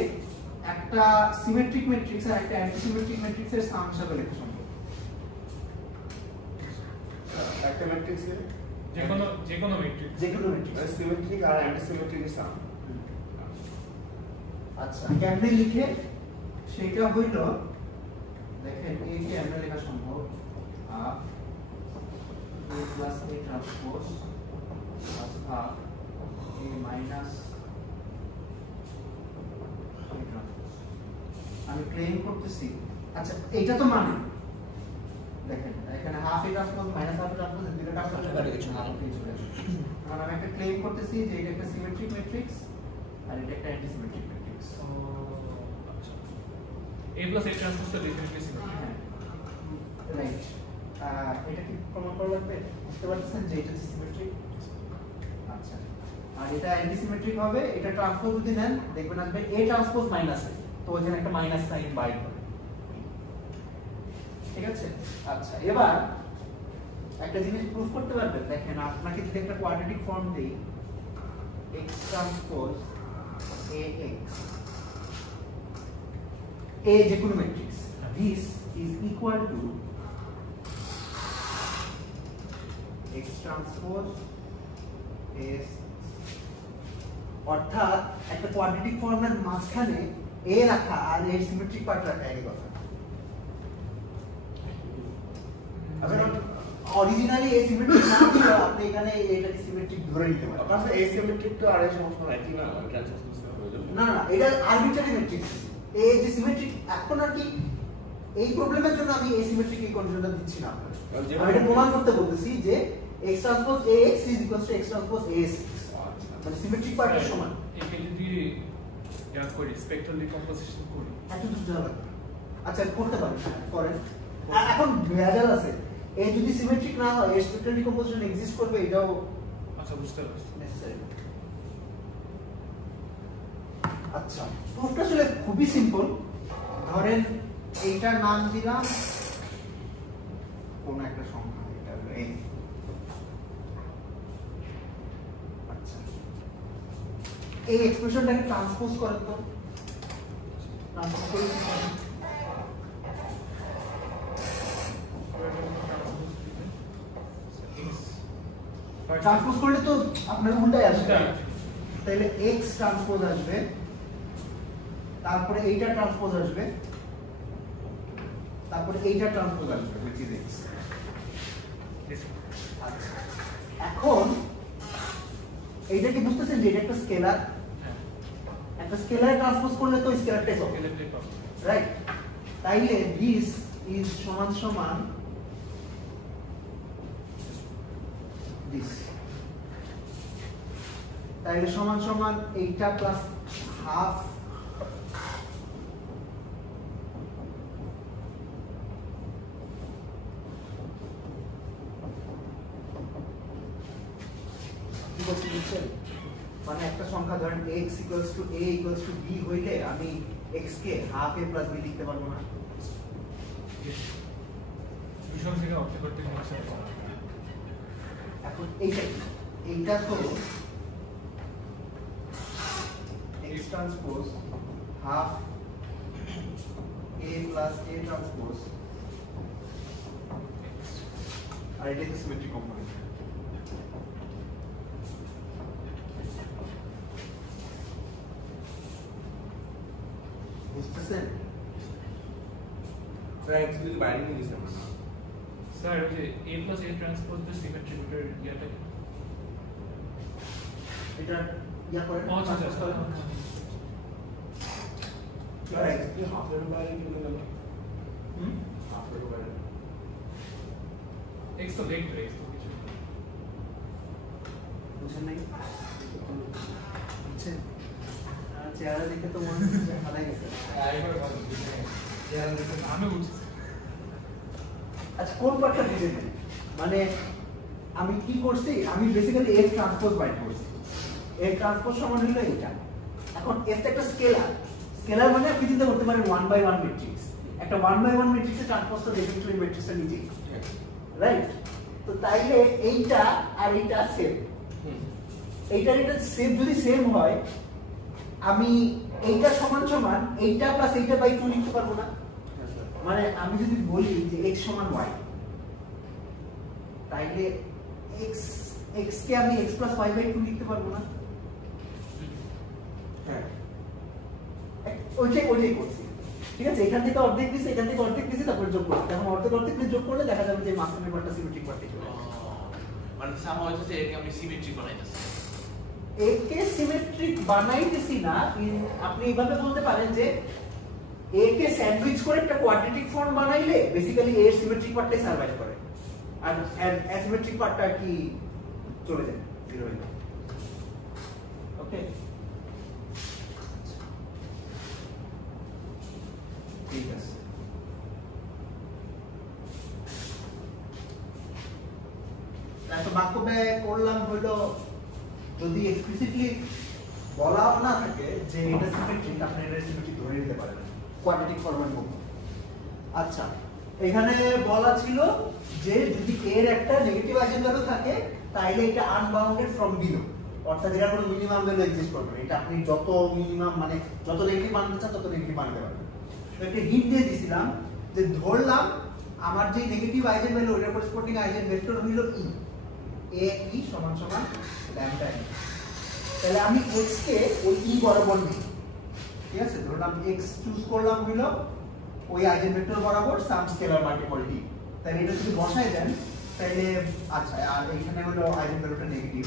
একটা সিমেট্রিক ম্যাট্রিক্স আর একটা অ্যান্টিসিমেট্রিক ম্যাট্রিক্সের সাম হিসাবে লেখা সম্ভব। একটা ম্যাট্রিক্সে যে কোনো ম্যাট্রিক্স যে কোনো ম্যাট্রিক্স। সিমেট্রিক আর অ্যান্টিসিমেট্রিক এর সাম। আচ্ছা কেমনে লিখে সেটা হইল, দেখেন a কে আমরা লেখা সম্ভব half a plus a transpose plus half a minus a transpose. আমি ক্লেম করতেছি, আচ্ছা এটা তো মানে দেখেন এখানে half a transpose minus half a transpose এর দুটো কাজ করতে পারে কিছু না, কারণ আমি একটা ক্লেম করতেছি যে এটা একটা সিমেট্রিক ম্যাট্রিক্স আর এটা একটা antisymmetric matrix. A plus A transpose তো definitely symmetry. রাইট এটা কি প্রমাণ করা লাগবে বুঝতে পারছেন যে এটা সিমেট্রিক আচ্ছা আর এটা অ্যান্টি সিমেট্রিক হবে এটা ট্রান্সপোজ যদি নেন দেখবেন আসবে A ট্রান্সপোজ মাইনাস A তো ওখানে একটা মাইনাস সাইন বাইর হবে ঠিক আছে আচ্ছা এবার একটা জিনিস প্রুফ করতে পারবেন দেখেন আপনাকে যদি একটা কোয়াড্রেটিক ফর্ম দেই x ট্রান্সপোজ ax a যে কোনো matrix this is equal to x transpose s অর্থাৎ একটা কোয়াড্রেটিক ফর্মের মাঝখানে a রাখা আর এর সিমেট্রিক পার্ট রাখা একই কথা আবার অরিজিনালি এ সিমেট্রিক না হলে আপনি এখানে এটাকে সিমেট্রিক ধরে নিতে পারেন আপনার এসিমেট্রিক তো আর এই সমস্যা নাই কি না ট্রান্সফার সিস্টেম হয়ে যাবে না না এটা আরবিট্রারি ম্যাট্রিক্স এই যে সিমেট্রিক এখন আর কি এই প্রবলেমের জন্য আমি এসিমেট্রিক এই কন্ডিশনটা দিচ্ছি না আপনাকে আমি এটা প্রমাণ করতে বলতেছি যে x transpose ax x transpose as মানে সিমেট্রিক পার্টের সমান একে যদি করি স্পেক্ট্রাল ডিকম্পোজিশন করি এত কিছু জানা লাগবে আচ্ছা করতে পারি করেন এখন ভেজাল আছে এই যদি সিমেট্রিক না হয় এর স্পেক্ট্রাল ডিকম্পোজিশন এক্সিস্ট করবে এটাও আচ্ছা বুঝতে পারছি নেসেসারি আচ্ছা প্রুফটা আসলে খুবই সিম্পল ধরেন এইটার নাম দিলাম কোন একটা সংখ্যা এটা n আচ্ছা এই এক্সপ্রেশনটাকে ট্রান্সপোজ করেন তো ট্রান্সপোজ করে কি পাবেন ট্রান্সপোজ করলে তো আপনার উল্টাই আসবে তাহলে x ট্রান্সপোজ আসবে তারপরে এইটা ট্রান্সপোজ আসবে তারপরে এইটা ট্রান্সপোজ আসবে which is x আচ্ছা এখন এইটা কি বুঝতেছেন যে এটা একটা স্কেলার একটা স্কেলার ট্রান্সপোজ করলে তো স্কেলারটাই হবে রাইট তাইলে this is সমান সমান this তাইলে সমান সমান এইটা প্লাস হাফ মানে একটা সংখ্যা ধরেন x equals to a equals to b হইলে আমি x K half a plus b লিখতে পারবো না বিষম থেকে অর্থে করতে এখন এইটা তো x transpose half a plus a transpose আর এটা তো সিমেট্রিক কম্পোনেন্ট বুঝতেছেন স্যার অ্যাকচুয়ালি বাইরে নিয়ে গেছে স্যার ওই যে a plus a transpose the symmetric ওটার ইয়াটা এটা ইয়া করেন আচ্ছা transpose করেন। স্যার অ্যাকচুয়ালি হাফের বাইরে চলে গেল হুম হাফের বাইরে x তো ভেক্টর x তো কিছু বুঝেন নাই বুঝছেন আর চেহারা দেখে তো মনে হচ্ছে হারাই গেছে চেহারা দেখে আমি বুঝছি আচ্ছা কোন পার্টটা বুঝে নেন মানে আমি কি করছি আমি বেসিক্যালি এর ট্রান্সপোজ বাইর করছি এর ট্রান্সপোজ সমান হলো এটা এখন এর একটা স্কেলার স্কেলার মানে আপনি চিন্তা করতে পারেন 1 বাই 1 ম্যাট্রিক্স একটা 1 বাই 1 ম্যাট্রিক্সের ট্রান্সপোজটা ডেফিনেটলি ম্যাট্রিক্সের নিচেই রাইট তো তাইলে এইটা আর এইটা সেম এইটার এটা সেম যদি সেম হয় আমি এইটা সমান সমান এইটা প্লাস এইটা বাই 2 লিখতে পারবো না মানে আমি যদি বলি যে x সমান y তাইলে x কে আমি x plus y by 2 লিখতে পারবো না হ্যাঁ ওইটাই করছি ঠিক আছে এখান থেকে অর্ধেক দিছি এখান থেকে অর্ধেক দিছি তারপর যোগ করছি এখন অর্ধেক দিয়ে যোগ করলে দেখা যাবে যে মাঝখানের পার্টটা সিমেট্রিক পার্টে চলে আসে মানে সাম হচ্ছে একে আমি সিমেট্রি বানাইতেছি একে সিমেট্রিক বানাইতেছি না আপনি এইভাবে বলতে পারেন যে এ কে স্যান্ডউইচ করে একটা কোয়াড্রেটিক ফর্ম বানাইলে বেসিক্যালি এর সিমেট্রিক পার্টটাই সারভাইভ করে আর অ্যাসিমেট্রিক পার্টটা কি চলে যায় জিরো হয়ে যায় ওকে ঠিক আছে বলছিলাম হলো যদি এক্সপ্লিসিটলি বলাও না থাকে যে এটা সিমেট্রিক, আপনি এটা সিমেট্রিক ধরে নিতে পারেন কোয়াড্রেটিক ফর্মের মধ্যে। আচ্ছা, এখানে বলা ছিল যে যদি এর একটা নেগেটিভ আইজেনভ্যালু থাকে তাহলে এটা আনবাউন্ডেড ফ্রম বিলো, অর্থাৎ এর কোনো মিনিমাম ভ্যালু এক্সিস্ট করবে না। এটা আপনি যত মিনিমাম মানে যত নেগেটিভ বানাতে চান তত নেগেটিভ বানাতে পারবেন। তো একটা হিন্ট দিয়ে দিছিলাম যে ধরলাম আমার যে নেগেটিভ আইজেনভ্যালু ওটার করেসপন্ডিং আইজেনভেক্টর হলো ই, এ ই সমান সমান ল্যাম্বডা ই। তাহলে আমি x কে ওই ই বরাবর নিই, ঠিক আছে? ধরলাম x চুজ করলাম হলো ওই আইজেনভেক্টর বরাবর সাম স্কেলার মাল্টিপল d। তাহলে এটা যদি বসাই দেন তাহলে আচ্ছা, আর এখানে হলো আইজেনভ্যালুটা নেগেটিভ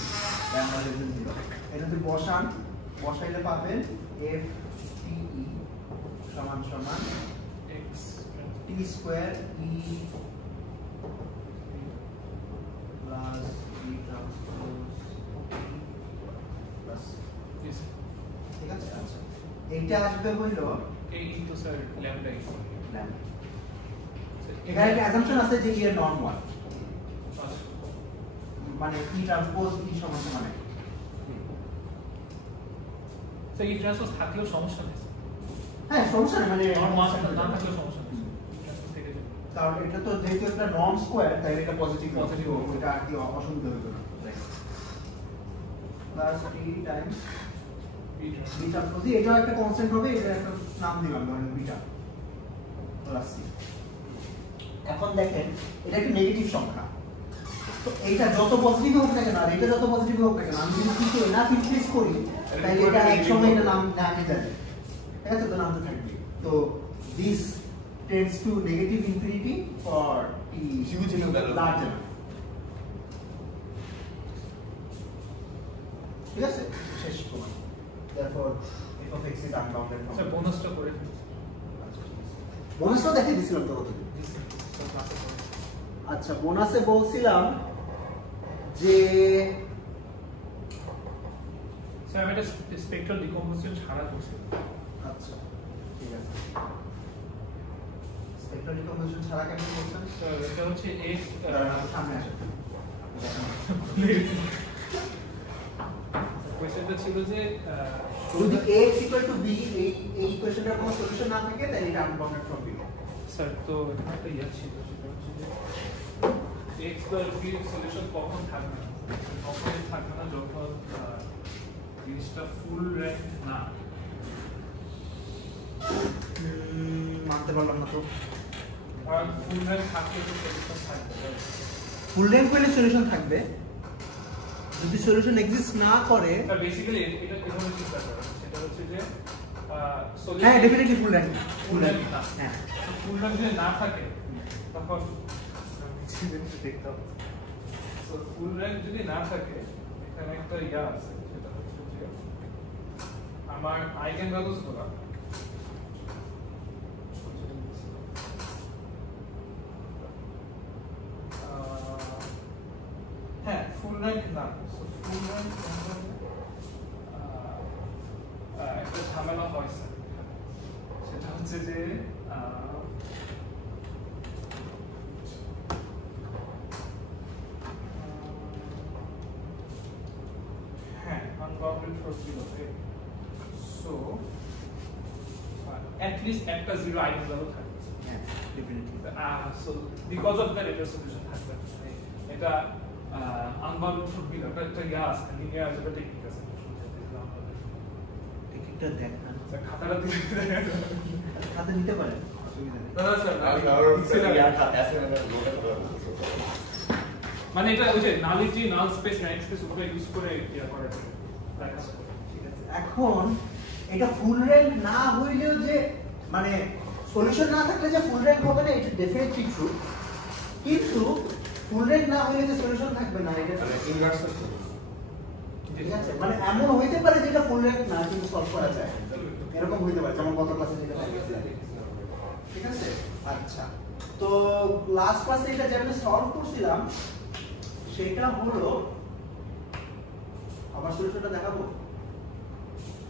ল্যাম্বডা লেস দেন 0। এটা যদি বসাইলে পাবেন f t e সমান সমান x t square e plus e transpose plus, is ঠিক আছে? আচ্ছা, এইটা আসবে হইলো a into sir lambda is lambda. এখানে একটা অ্যাসাম্পশন আছে যে e এর নর্ম 1, মানে e ট্রান্সপোজ e সমান সমান 1। so এই ট্রান্সপোজ থাকলেও সমস্যা নেই, হ্যাঁ সমস্যা নেই, মানে নরমাল না থাকলেও সমস্যা নেই, ট্রান্সপোজ থেকে যাবে। কারণ এটা তো যেহেতু একটা নর্ম স্কয়ার তাই এটা পজিটিভ Positive পজিটিভ, এটা আর কি অসুবিধা হতো না। Plus t Times b trans- b transpose, এটাও একটা কনস্ট্যান্ট হবে, এটা একটা নাম দিলাম ধরেন বিটা প্লাস c। এখন দেখেন এটা একটা নেগেটিভ সংখ্যা, তো এইটা যত পজিটিভ হোক না কেন আর এটা যত পজিটিভ হোক না কেন আমি যদি কিছু না ইনক্রিজ করি তাহলে এটা এক সময় এটা নাম নামে যাবে, ঠিক আছে? তো নামতে থাকবে। তো this tends to negative infinity for t Huge value. large enough, ঠিক আছে? শেষ প্রমাণ। therefore f of x is unbounded from আচ্ছা বোনাসটা করে ফেলছি বোনাসটা দেখিয়ে দিছিলাম তো কতদিন। সব ক্লাসে করে। আচ্ছা, বোনাসে বলছিলাম যে স্যার আমি এটা স্পেকট্রাল ডিকম্পোজিশন ছাড়া করছি। আচ্ছা ঠিক আছে, স্পেকট্রাল ডিকম্পোজিশন ছাড়া কেন বলছেন? স্যার এটা হচ্ছে x সামনে আসেন। কোয়েশ্চেনটা ছিল যে যদি x equal to b এই ইকুয়েশনটার কোনো সলিউশন না থাকে তাহলে এটা আনবাউন্ডেড ফ্রম বিলো। স্যার তো এখানে একটা ইয়া ছিল, সেটা হচ্ছে যে x বার b সলিউশন কখন থাকবে না, কখন থাকবে না যখন জিনিসটা ফুল র্যাঙ্ক না। মানতে পারলাম না তো। আর ফুল র্যাঙ্ক থাকলে তো সলিউশন থাকবে। ফুল র্যাঙ্ক পেলে সলিউশন থাকবে, যদি সলিউশন এক্সিস্ট না করে স্যার বেসিক্যালি এটা এভাবে চিন্তা করা, সেটা হচ্ছে যে হ্যাঁ ডেফিনেটলি ফুল র্যাঙ্ক, ফুল র্যাঙ্ক না, হ্যাঁ ফুল র্যাঙ্ক যদি না থাকে তখন দেখতে হবে। তো ফুল র্যাঙ্ক যদি না থাকে এখানে একটা ইয়া আছে, সেটা হচ্ছে যে আমার আইগেন ভ্যালুস গুলো হ্যাঁ ফুল র্যাঙ্ক না, ফুল র্যাঙ্ক একটা ঝামেলা হয় স্যার, সেটা হচ্ছে যে হ্যাঁ unbounded for 0, okay? So at least একটা জিরো আইগেন ভ্যালু থাকবে। হ্যাঁ definitely. So because of that এটা সলিউশন থাকবে, এটা unbounded for 0 একটা ইয়া আছে, লিনিয়ার অ্যালজেব্রা টেকনিক আছে, টিকিটটা দেখ না, স্যার খাতাটা দিয়ে খাতে নিতে পারেন, অসুবিধা নেই। না স্যার আমি কারোর ইয়ার খাতে আছে না লোটা করে মানে এটা ওই যে nullity null space rank space ওটা ইউজ করে ইয়া করা যায়। ঠিক আছে, এখন এটা ফুল র্যাঙ্ক না হইলেও যে মানে সলিউশন না থাকলে যে ফুল র্যাঙ্ক হবে না এটা ডেফিনেটলি ট্রু, কিন্তু ফুল র্যাঙ্ক না হইলে যে সলিউশন থাকবে না এটা মানে ইনভার্স ঠিক আছে, মানে এমন হইতে পারে যেটা ফুল র্যাঙ্ক না কিন্তু সলভ করা যায়, এরকম হইতে পারে যেমন গত ক্লাসে যেটা দেখিয়েছিলাম। ঠিক আছে, আচ্ছা তো লাস্ট ক্লাসে এটা যেভাবে সলভ করছিলাম সেটা হলো আবার সলিউশনটা দেখাবো,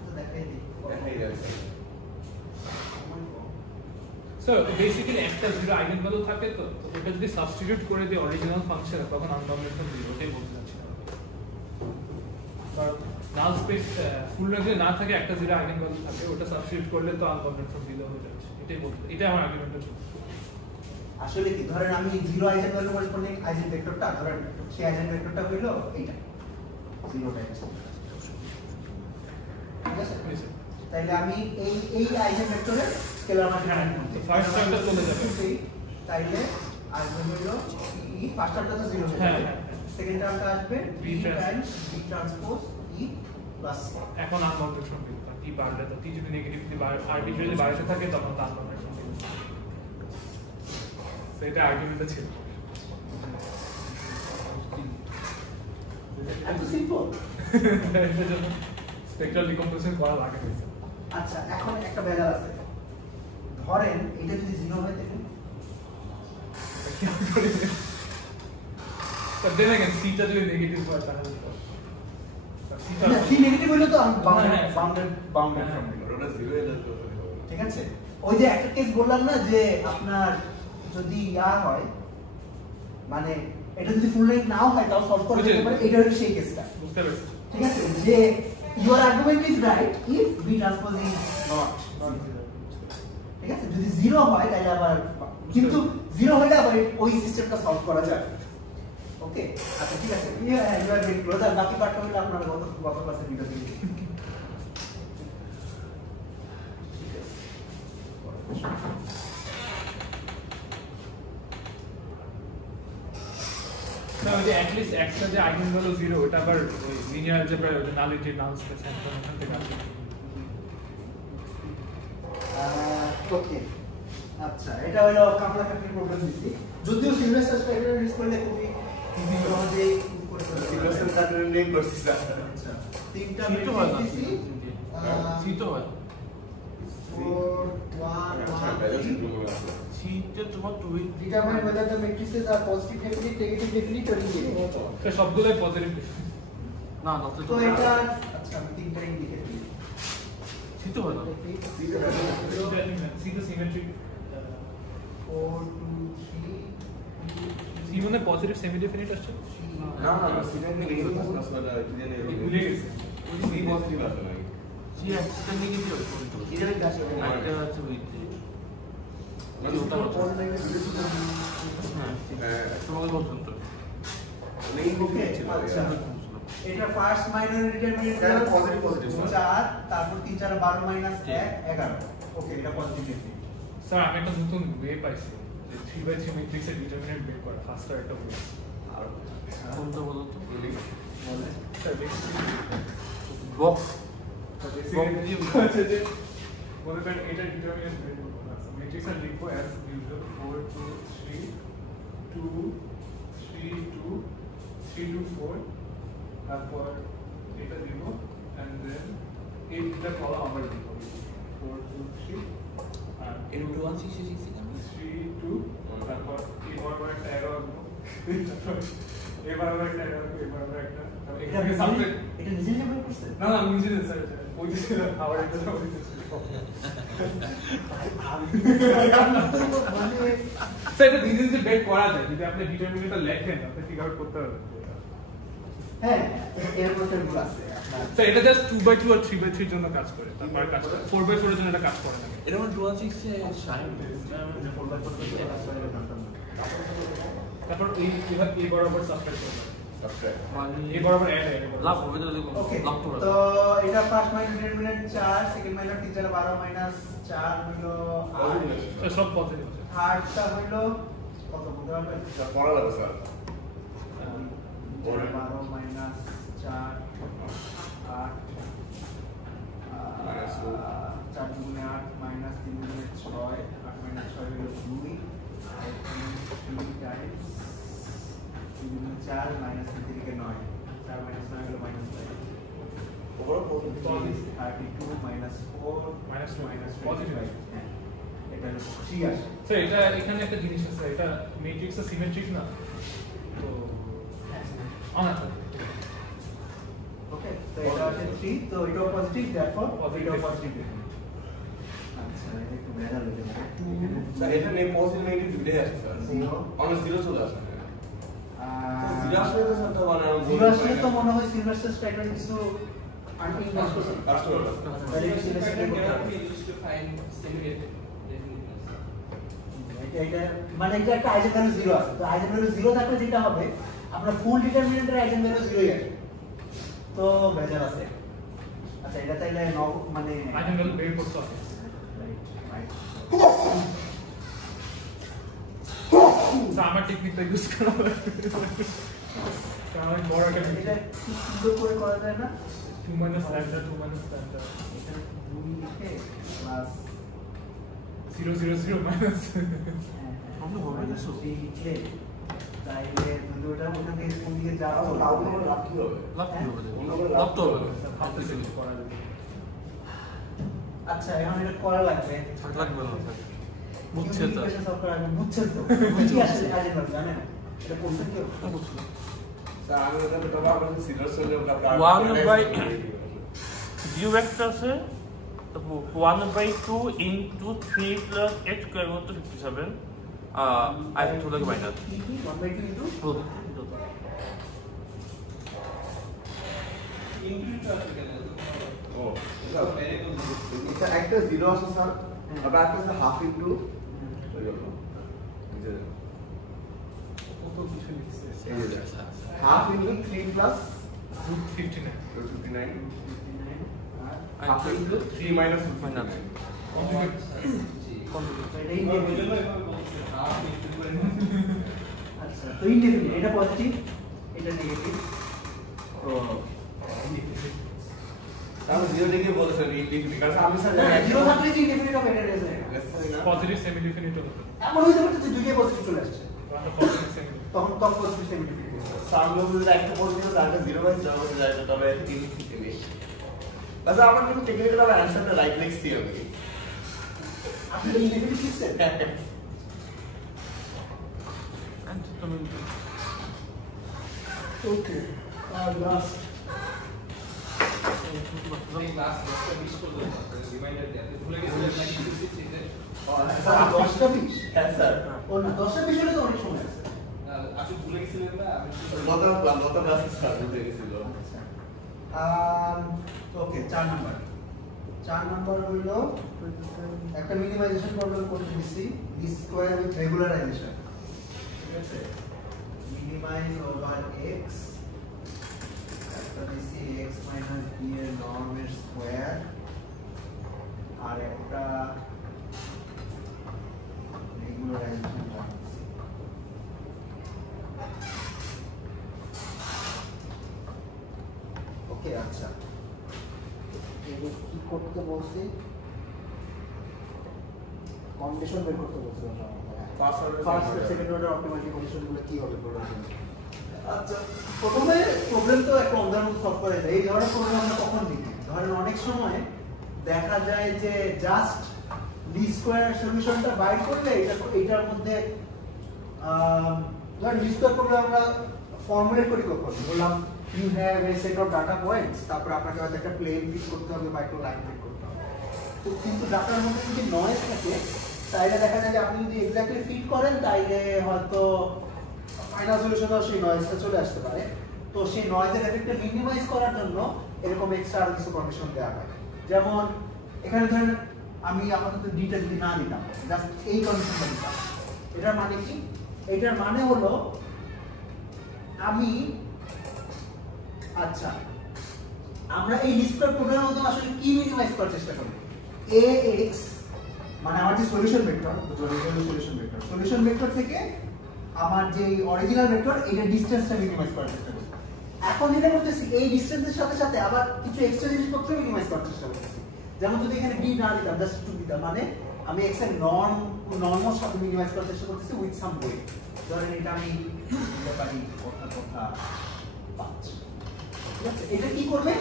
তো দেখাই দিই। দেখাই যাচ্ছে সো বেসিক্যালি একটা জিরো আইগেন ভ্যালু থাকে, তো এটা যদি সাবস্টিটিউট করে দিই অরিজিনাল ফাংশনে তখন আনবাউন্ডেড ফ্রম 0 ওটাই বলতে চাচ্ছিলাম। কারণ নাল স্পেস ফুল রেঞ্জ যদি না থাকে একটা জিরো আইগেন ভ্যালু থাকে ওটা সাবস্টিটিউট করলে তো আনবাউন্ডেড ফ্রম জিরো হয়ে যাচ্ছে এটাই আমার আর্গুমেন্টটা ছিল আসলে কি ধরেন আমি zero eigen value corresponding eigen ভেক্টরটা ধরেন সেই আইজেন ভেক্টরটা হইলো এইটা 0 টাইমস ঠিক আছে তাইলে আমি এই আইজেন ভেক্টরের স্কেলার মাল্টিপ্লাই করব ফার্স্ট টার্মটা চলে যাবে তাইলে আসবে হইলো ই ফার্স্ট টার্মটা তো 0 হয়ে যাবে সেকেন্ড টার্মটা আসবে b Times b transpose e plus এখন আনবাউন্ডেড ফ্রম জিরো টি বাড়লে তো টি যদি নেগেটিভলি আরবিট্রারিলি বাড়তে থাকে তখন তো আনবাউন্ডেড ফ্রম জিরো সেটা আর্গুমেন্টটা ছিল এত সিম্পল এটার জন্য স্পেকট্রাল ডিকম্পোজিশন করা লাগে না আচ্ছা এখন একটা ব্যাপার আছে ধরেন এটা যদি 0 হয় তাহলে But then again, theta যদি নেগেটিভ হয় তাহলে না সি নেগেটিভ হইলে তো বাউন্ডেড ফ্রম ওটা 0 এলে তো ঠিক আছে ওই যে একটা কেস বললাম না যে আপনার যদি ইয়া হয় মানে এটা যদি ফুল রেঞ্জ নাও হয় তাও সলভ করা যেতে পারে এটা হলো সেই কেসটা বুঝতে পারছি ঠিক আছে যে your argument is right if B transpose is not ঠিক আছে যদি 0 হয় তাহলে আবার কিন্তু 0 হলে আবার ওই সিস্টেমটা সলভ করা যায় ওকে আচ্ছা ঠিক আছে ইউ আর ভেরি ক্লোজ আর বাকি পার্টটা হলো আপনার গত ক্লাসে ভিডিও দেখে না ওই যে at least একটা যে আইগেন ভ্যালু 0 ওটা আবার লিনিয়ার অ্যালজেব্রা ওই নালিটি নাল স্পেস এখান থেকে আসে ওকে আচ্ছা এটা হলো কাপলা কাপড়ের প্রবলেম দিছি যদিও সিলভেস্টার স্ট্রাইডার ইউজ করলে খুবই ইজি সহজে করে ফেলা যায় সিলেকশন কার্ডের নেম করছি স্যার আচ্ছা তিনটা সিটো হয় না মেট্রিক্স দিছি সিটো হয় 4 1 1 সিটো তোমার 2 determine whether the matrices are positive definite negative definite or indefinite তো সবগুলোই পজিটিভ না না তো এটা আচ্ছা আমি তিনটা লিখে দিই সিটো হয় না সি দ্য সিমেট্রিক 4 2 3 সি মানে পজিটিভ সেমি ডেফিনিট আসছে না না সিলেকশন নেগেটিভ না আসলে কি জানি ভুলে গেছে সি পজিটিভ আসে না সি একটা নেগেটিভ হয় কিন্তু এর কাছে একটা আছে উইথ মানে ওটা হ্যাঁ তোমাকে বলতাম তো নেগেটিভ ওকে ছিল আচ্ছা এটা ফার্স্ট মাইনর ডিটারমিনেন্ট এটা positive, positive, sir. 4 তারপর 3 4 12 মাইনাস 1 11 ওকে এটা পজিটিভ ডিফিনিট স্যার আমি একটা নতুন ওয়ে পাইছি যে 3/3 ম্যাট্রিক্সের ডিটারমিনেন্ট বের করা ফাস্টার একটা ওয়ে আর কোনটা বলো তো বলে স্যার বক্স আচ্ছা যে মনে করেন এটা ডিটারমিনেন্ট বের করব না ম্যাট্রিক্স আর লিখবো অ্যাজ ইউজুয়াল 4 2 3 2 3 2 3 2 4 তারপর এটা দিব এন্ড দেন এইটা কলাম আবার দিব 4 2 3 আর এর 2166 আমি 3 2 তারপর এবার আবার একটা এরর আসবো এবার আবার একটা এরর এবার আবার একটা এটা এখানে সাবজেক্ট এটা নিজে নিজে বের করছে না না আমি নিজে স্যার ওই দিকে আবার একটা সাবজেক্ট মানে স্যার এটা নিজে নিজে বের করা যায় যদি আপনি ডিটারমিনেন্টটা লেখেন আপনি ফিগার আউট করতে পারবেন হ্যাঁ এর মধ্যে ভুল আছে আপনার স্যার এটা জাস্ট 2/2 আর 3/3 এর জন্য কাজ করে তারপর কাজ করে 4/4 এর জন্য এটা কাজ করে না এটা মানে 216 এ সাইন তারপর এই বরাবর সাবট্রাক্ট করবে সাবস্ক্রাইব মানে এই বরাবর অ্যাড লাভ হবে তাহলে ওকে লাভ করবে তো এটা first minus determinant 4 second minus 3 4 12 minus 4 হলো 8 সব পজিটিভ আছে থার্ডটা হলো কত বলতে পারবেন পড়া লাগবে স্যার 12 মাইনাস 4 8 Minus 4 দুগুণে 8 মাইনাস 3 দুগুণে 6 8 মাইনাস 6 হলো 2 3 টাইমস 3 দুগুণে 4 মাইনাস 3 থেকে 9 4 মাইনাস 9 হলো minus 5 overall positive 32 minus 4 minus 2 minus positive 25 হ্যাঁ এটা হলো 3 আসে স্যার এটা এখানে একটা জিনিস আছে এটা ম্যাট্রিক্স আর সিমেট্রিক না তো আচ্ছা ওকে তো এটা আছে 3 তো এটাও পজিটিভ দেয়ারফর Positive. এটাও পজিটিভ আচ্ছা এটা একটু ভেজাল হয়ে যাবে স্যার এটা নেম পজিটিভ নেগেটিভ দুটোই আছে স্যার Zero. অনেক জিরো চলে আসে জিরো আসলে তো স্যার তো মানে আমি জিরো আসলে তো মনে হয় সিলভাস্টার স্ট্রাইকার কিছু আন্টি ইনভেস্ট করছে কাস্টমার তাহলে একটু সিলেকশন করতে হবে এটা মানে এটা একটা আইজেন ভ্যালু 0 আছে তো আইজেন ভ্যালু 0 থাকলে যেটা হবে আপনার ফুল ডিটারমিনেন্টের আইজেন ভ্যালু 0 ই আসবে তো ভেজাল আছে আচ্ছা এটা তাইলে মানে আইজেন ভ্যালু বের করতে হবে তো আমার টেকনিকটা ইউজ করা হবে কারণ আমি বড় একটা এটা কি সুন্দর করে করা যায় না 2 minus lambda 2 minus lambda এটা 2 লিখে প্লাস 0 0 0 minus লিখে তাইলে দুটোটা ওখান থেকে কোন দিকে যাবে আর লাভ করে লাভ কি হবে লাভ কি হবে অন্য করে লাভ তো হবে ভাবতেছি করা যাবে আচ্ছা এখন এটা করা লাগবে থাক লাগবে না থাক বুঝছে তো ইকুয়েশন সলভ করা লাগবে বুঝছেন তো কি আসলে আইজেন ভ্যালু জানেন এটা কোনটা কি স্যার আমি এটা তো বাবা বলছি সিরিয়াস হলে ওটা 0 vector আছে 1/2 into 3 plus x square equal to 57 I think to like minus কি 1/2 ইনটু ও এটা একটা জিরো আছে স্যার আবার একটা আছে হাফ ইনটু হয়ে গেল কত কিছু লিখছে এই যে হাফ ইনটু 3 প্লাস 59 59 আর হাফ ইনটু 3 মাইনাস 59 এটা ইনডিফিনিট আচ্ছা তো ইনডিফিনিট এটা পজিটিভ এটা নেগেটিভ তো তাহলে জিরো লিখে বলছেন ইনডিফিনিট কারণ আমি স্যার জিরো থাকলে যে ইনডিফিনিট হবে এটা রেজাল্ট পজিটিভ সেমি ডিফিনিট হতে এমন হইতে পারে যে দুইটাই পজিটিভ চলে আসছে পজিটিভ সেমি তখন তখন পজিটিভ সেমি ডিফিনিট সামনে যদি একটা পজিটিভ তাহলে 0 বাই 0 হয়ে যায় তবে ইনফিনিটি আচ্ছা আমার কিন্তু টেকনিক্যাল অ্যানসারটা রাইট লিখছি আমি আপনি ইনডিফিনিট লিখছেন and তুমি ওকে আর লাস্ট আমি ক্লাস 10টা 20 করব রিমাইন্ডার দেয়া ভুলে গেছিলেন নাকি 66 এর স্যার 10টা 20 হ্যাঁ স্যার ও না 10টা 20 হলে তো অনেক সময় আছে আপনি ভুলে গেছিলেন না আমি লতা ক্লাস স্যার হয়ে গেছিল ওকে 4 নাম্বার হলো একটা মিনিমাইজেশন প্রবলেম করতে দিছি d স্কয়ার উইথ রেগুলারাইজেশন ঠিক আছে মিনিমাইজ ওভার x একটা দিছি x মাইনাস b এর নরমের স্কয়ার আর একটা রেগুলারাইজেশন রাখছি ওকে আচ্ছা এগুলো কি করতে বলছি কন্ডিশন বের করতে বলছিলাম ফার্স্ট সেকেন্ড অর্ডার অপটিমাইজেশন কন্ডিশনগুলো কি হবে প্রোডাকশন আচ্ছা প্রথমে প্রবলেম তো একটা উদাহরণ সলভ করে দেয় এই ধরনের প্রবলেম আমরা কখন দেখি ধরেন অনেক সময় দেখা যায় যে জাস্ট ডি স্কয়ার সলিউশনটা বাইর করলে এটার মধ্যে ধরেন ডি স্কয়ার প্রবলেম আমরা ফর্মুলেট করি কখন বললাম you have a set of data points তারপর আপনাকে হয়তো একটা প্লেন ফিট করতে হবে বা একটা লাইন ফিট করতে হবে তো কিন্তু ডাটার মধ্যে যদি নয়েজ থাকে তাইলে দেখা যায় যে আপনি যদি এক্স্যাক্টলি ফিট করেন তাইলে হয়তো ফাইনাল সলিউশনে সেই নয়েজটা চলে আসতে পারে তো সেই নয়েজের এফেক্টটা মিনিমাইজ করার জন্য এরকম এক্সট্রা আরো কিছু কন্ডিশন দেওয়া হয় যেমন এখানে ধরেন আমি আপাতত ডিটা যদি না দিতাম জাস্ট এই কন্ডিশনটা দিতাম এটার মানে কি এটার মানে হলো আমি আচ্ছা আমরা এই ডিসক্রিট প্রোগ্রামের মধ্যে আসলে কি মিনিমাইজ করার চেষ্টা করি ax মানে আমার যে সলিউশন ভেক্টর সলিউশন ভেক্টর থেকে আমার যে অরিজিনাল ভেক্টর এর ডিসটেন্সটা মিনিমাইজ করার চেষ্টা করি এখন যেটা করতেছি এই ডিসটেন্সের সাথে সাথে আবার কিছু এক্সট্রা জিনিসপত্র মিনিমাইজ করার চেষ্টা করতেছি যেমন যদি এখানে d না দিতাম জাস্ট 2 দিতাম মানে আমি x এর নর্মাল সাথে মিনিমাইজ করার চেষ্টা করতেছি উইথ সাম ওয়েট ধরেন এটা আমি দিতে পারি কথা 5 ঠিক আছে এটা কি করবে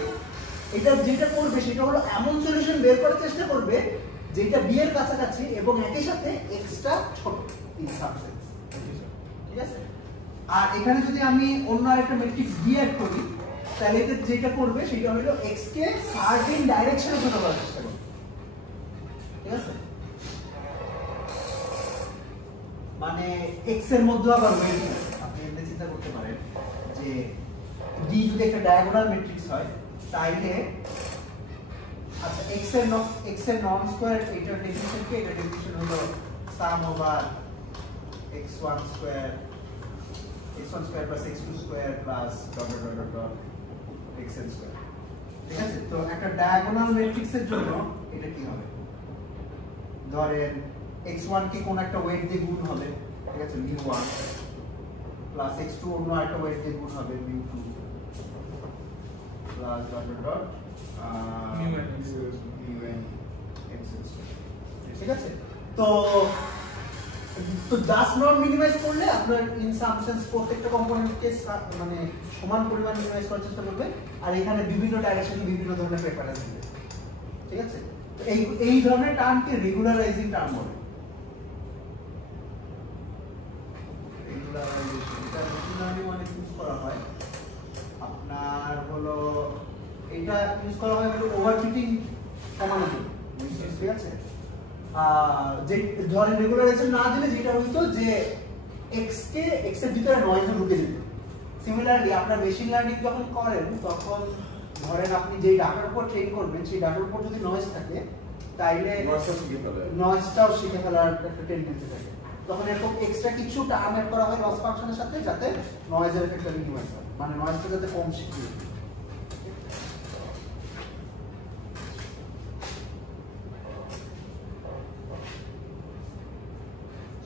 এটা যেটা করবে সেটা হলো এমন সলিউশন বের করার চেষ্টা করবে যেটা b এর কাছাকাছি এবং একই সাথে x টা ছোট ইন সাম সেন্স ঠিক আছে আর এখানে যদি আমি অন্য আরেকটা ম্যাট্রিক্স b অ্যাড করি তাহলে এটা যেটা করবে সেটা হলো x কে সার্টেন ডাইরেকশনে ছোট করার চেষ্টা করবে ঠিক আছে মানে x এর মধ্যে আবার ওয়েট আছে আপনি এটা চিন্তা করতে পারেন যে ডি যদি একটা ডায়াগোনাল ম্যাট্রিক্স হয় তাইলে আচ্ছা x এর নর্ম স্কয়ার এটার ডেফিনিশন কি? এটার ডেফিনিশন হলো sum over x1 square plus x2 square plus dot dot dot dot xn square. ঠিক আছে, তো একটা ডায়াগোনাল ম্যাট্রিক্সের জন্য এটা কি হবে? ধরেন x1 কে কোন একটা ওয়েট দিয়ে গুণ হবে, ঠিক আছে, μ1 প্লাস x2 অন্য একটা ওয়েট দিয়ে গুণ হবে μ2 plus dot dot dot μn xn square. ঠিক আছে, তো জাস্ট নট মিনিমাইজ করলে আপনার ইন সাম সেন্স প্রত্যেকটা কম্পোনেন্টকে মানে সমান পরিমাণ মিনিমাইজ করার চেষ্টা করবে, আর এখানে বিভিন্ন ডাইরেকশনে বিভিন্ন ধরনের প্রেফারেন্স দিবে। ঠিক আছে, তো এই ধরনের টার্মকে রেগুলারাইজিং টার্ম বলে। রেগুলারাইজেশন এটা মেশিন লার্নিং অনেক ইউজ করা হয়। আপনার হলো এটা ইউজ করা হয় হলো ওভারফিটিং কমানোর জন্য। ঠিক আছে, যে ধরেন রেগুলারাইজেশন না দিলে যেটা হইতো যে x এর ভিতরে নয়েজ ঢুকে যেত। সিমিলারলি আপনার মেশিন লার্নিং যখন করেন তখন ধরেন আপনি যেই ডাটার উপর ট্রেন করবেন সেই ডাটার উপর যদি নয়েজ থাকে তাইলে নয়েজটাও শিখে ফেলার একটা টেন্ডেন্সি থাকে। তখন এরকম এক্সট্রা কিছু টার্ম এড করা হয় লস ফাংশনের সাথে যাতে নয়েজের এফেক্টটা মিনিমাইজ হয়, মানে নয়েজটা যাতে কম শিখে।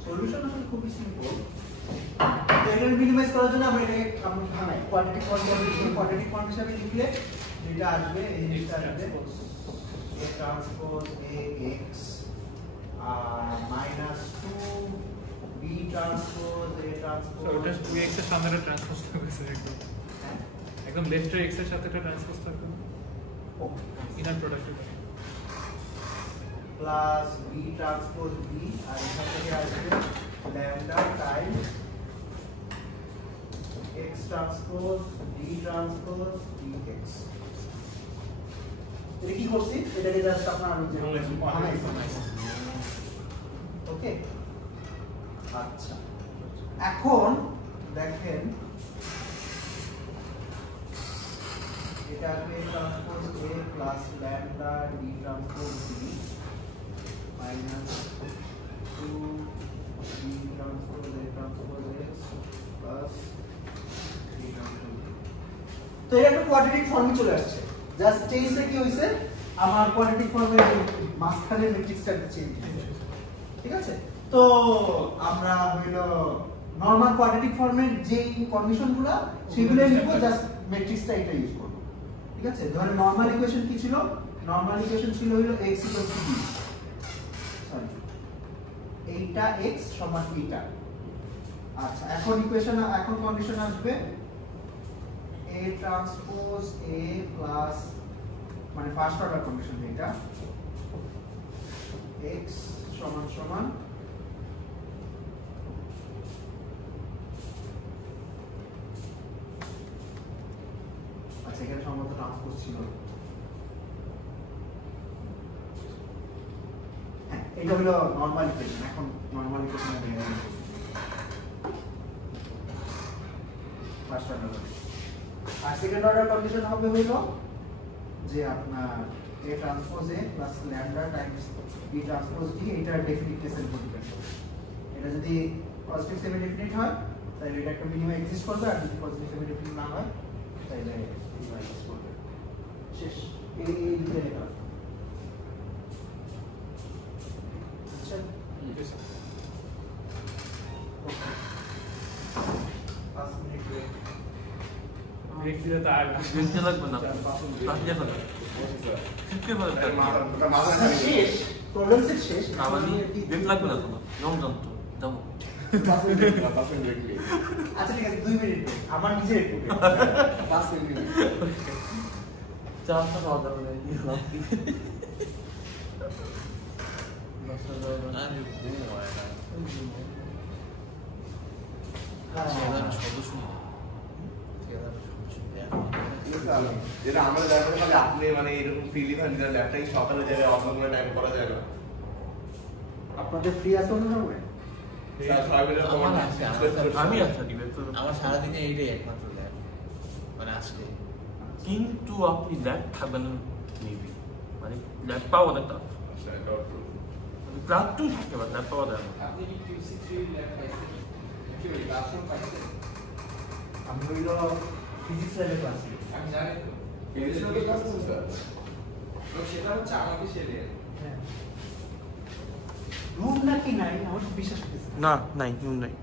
সলিউশন আসলে খুবই সিম্পল। এটা মিনিমাইজ করার জন্য আমরা এটাকে ভাঙাই কোয়াড্রেটিক ফর্ম হিসেবে লিখলে যেটা আসবে এই জিনিসটা আসবে a transpose ax minus 2 b transpose a transpose. ওটা 2x এর সামনে একটা ট্রান্সপোজ থাকবে একদম লেফটের x এর সাথে একটা ট্রান্সপোজ থাকবে inner product plus b transpose b, আর এখান থেকে আসবে lambda Times x transpose d transpose dx। এটা কি করছি? এটাকে জাস্ট আপনার ওকে। আচ্ছা, এখন দেখেন এটা আসবে transpose a plus lambda d transpose d minus 2 b transpose a transpose x plus d transpose d। তো এটা একটা কোয়াড্রেটিক ফর্মে চলে আসছে। জাস্ট চেঞ্জটা কি হইছে? আমার কোয়াড্রেটিক ফর্মের মাঝখানে ম্যাট্রিক্সটা চেঞ্জ হয়েছে। ঠিক আছে, তো আমরা হইলো নরমাল কোয়াড্রেটিক ফর্মের যে কন্ডিশনগুলো সেগুলো লিখবো, জাস্ট ম্যাট্রিক্সটা এটা ইউজ করব। ঠিক আছে, ধরেন নরমাল ইকুয়েশন কি ছিল? নরমাল ইকুয়েশন ছিল হইলো x b, এইটা x সমান এইটা। আচ্ছা, এখন কন্ডিশন আসবে a ট্রান্সপোজ a প্লাস মানে ফার্স্ট অর্ডার কন্ডিশন এটা x সমান সমান আচ্ছা এখানে সম্ভবত ট্রান্সপোজ ছিল। এটা হলো নরমাল ইকুয়েশন। এখন নরমাল ইকুয়েশন ফার্স্ট অর্ডার, আর সেকেন্ড অর্ডার কন্ডিশন হবে হলো যে আপনার a transpose a plus lambda Times b transpose d, এটা ডেফিনিটনেস এর উপর ডিপেন্ড করে। এটা যদি পজিটিভ সেমি ডেফিনিট হয় তাহলে এটা একটা মিনিমাম এক্সিস্ট করবে, আর যদি পজিটিভ সেমি ডেফিনিট না হয় তাহলে মিনিমাম এক্সিস্ট করবে। শেষ, এই দুটো লেখা। লাগবে না শেষ প্রবলেম শেষ। লাগবে না কোনো নিয়ম জানতো যাবো। আচ্ছা ঠিক আছে, 2 মিনিট আমার নিজের একটু 5 মিনিট চাপটা খাওয়া যাবে না যেটা আমরা জানতে পারি আপনি মানে এরকম ফ্রিলি ফান্ড ল্যাপটপ সকালে যাবে অন্য কোনো টাইম করা যায় না। আপনাদের ফ্রি আছে না সময়? আমি আচ্ছা ডিবেট করব। আমার সারাদিনে এইটাই একমাত্র ল্যাব। মানে আসলে কিন্তু আপনি ল্যাব থাকবেন মেবি, মানে ল্যাব পাওয়া অনেক টাফ। আচ্ছা এটাও true। মানে ক্লাস 2 থাকে বাট ল্যাব পাওয়া যায় না। আপনি কি QC3 ল্যাব পাইছেন? কি ওই ক্লাসরুম পাইছেন? আমি হইল ফিজিক্স ল্যাবে ক্লাস করি। আমি জানি তো। Physics lab এ class করছেন? তো সেটা হচ্ছে আমাকে সেরে রুম নাকি নাই আমার তো বিশ্বাস হচ্ছে না নাই নাই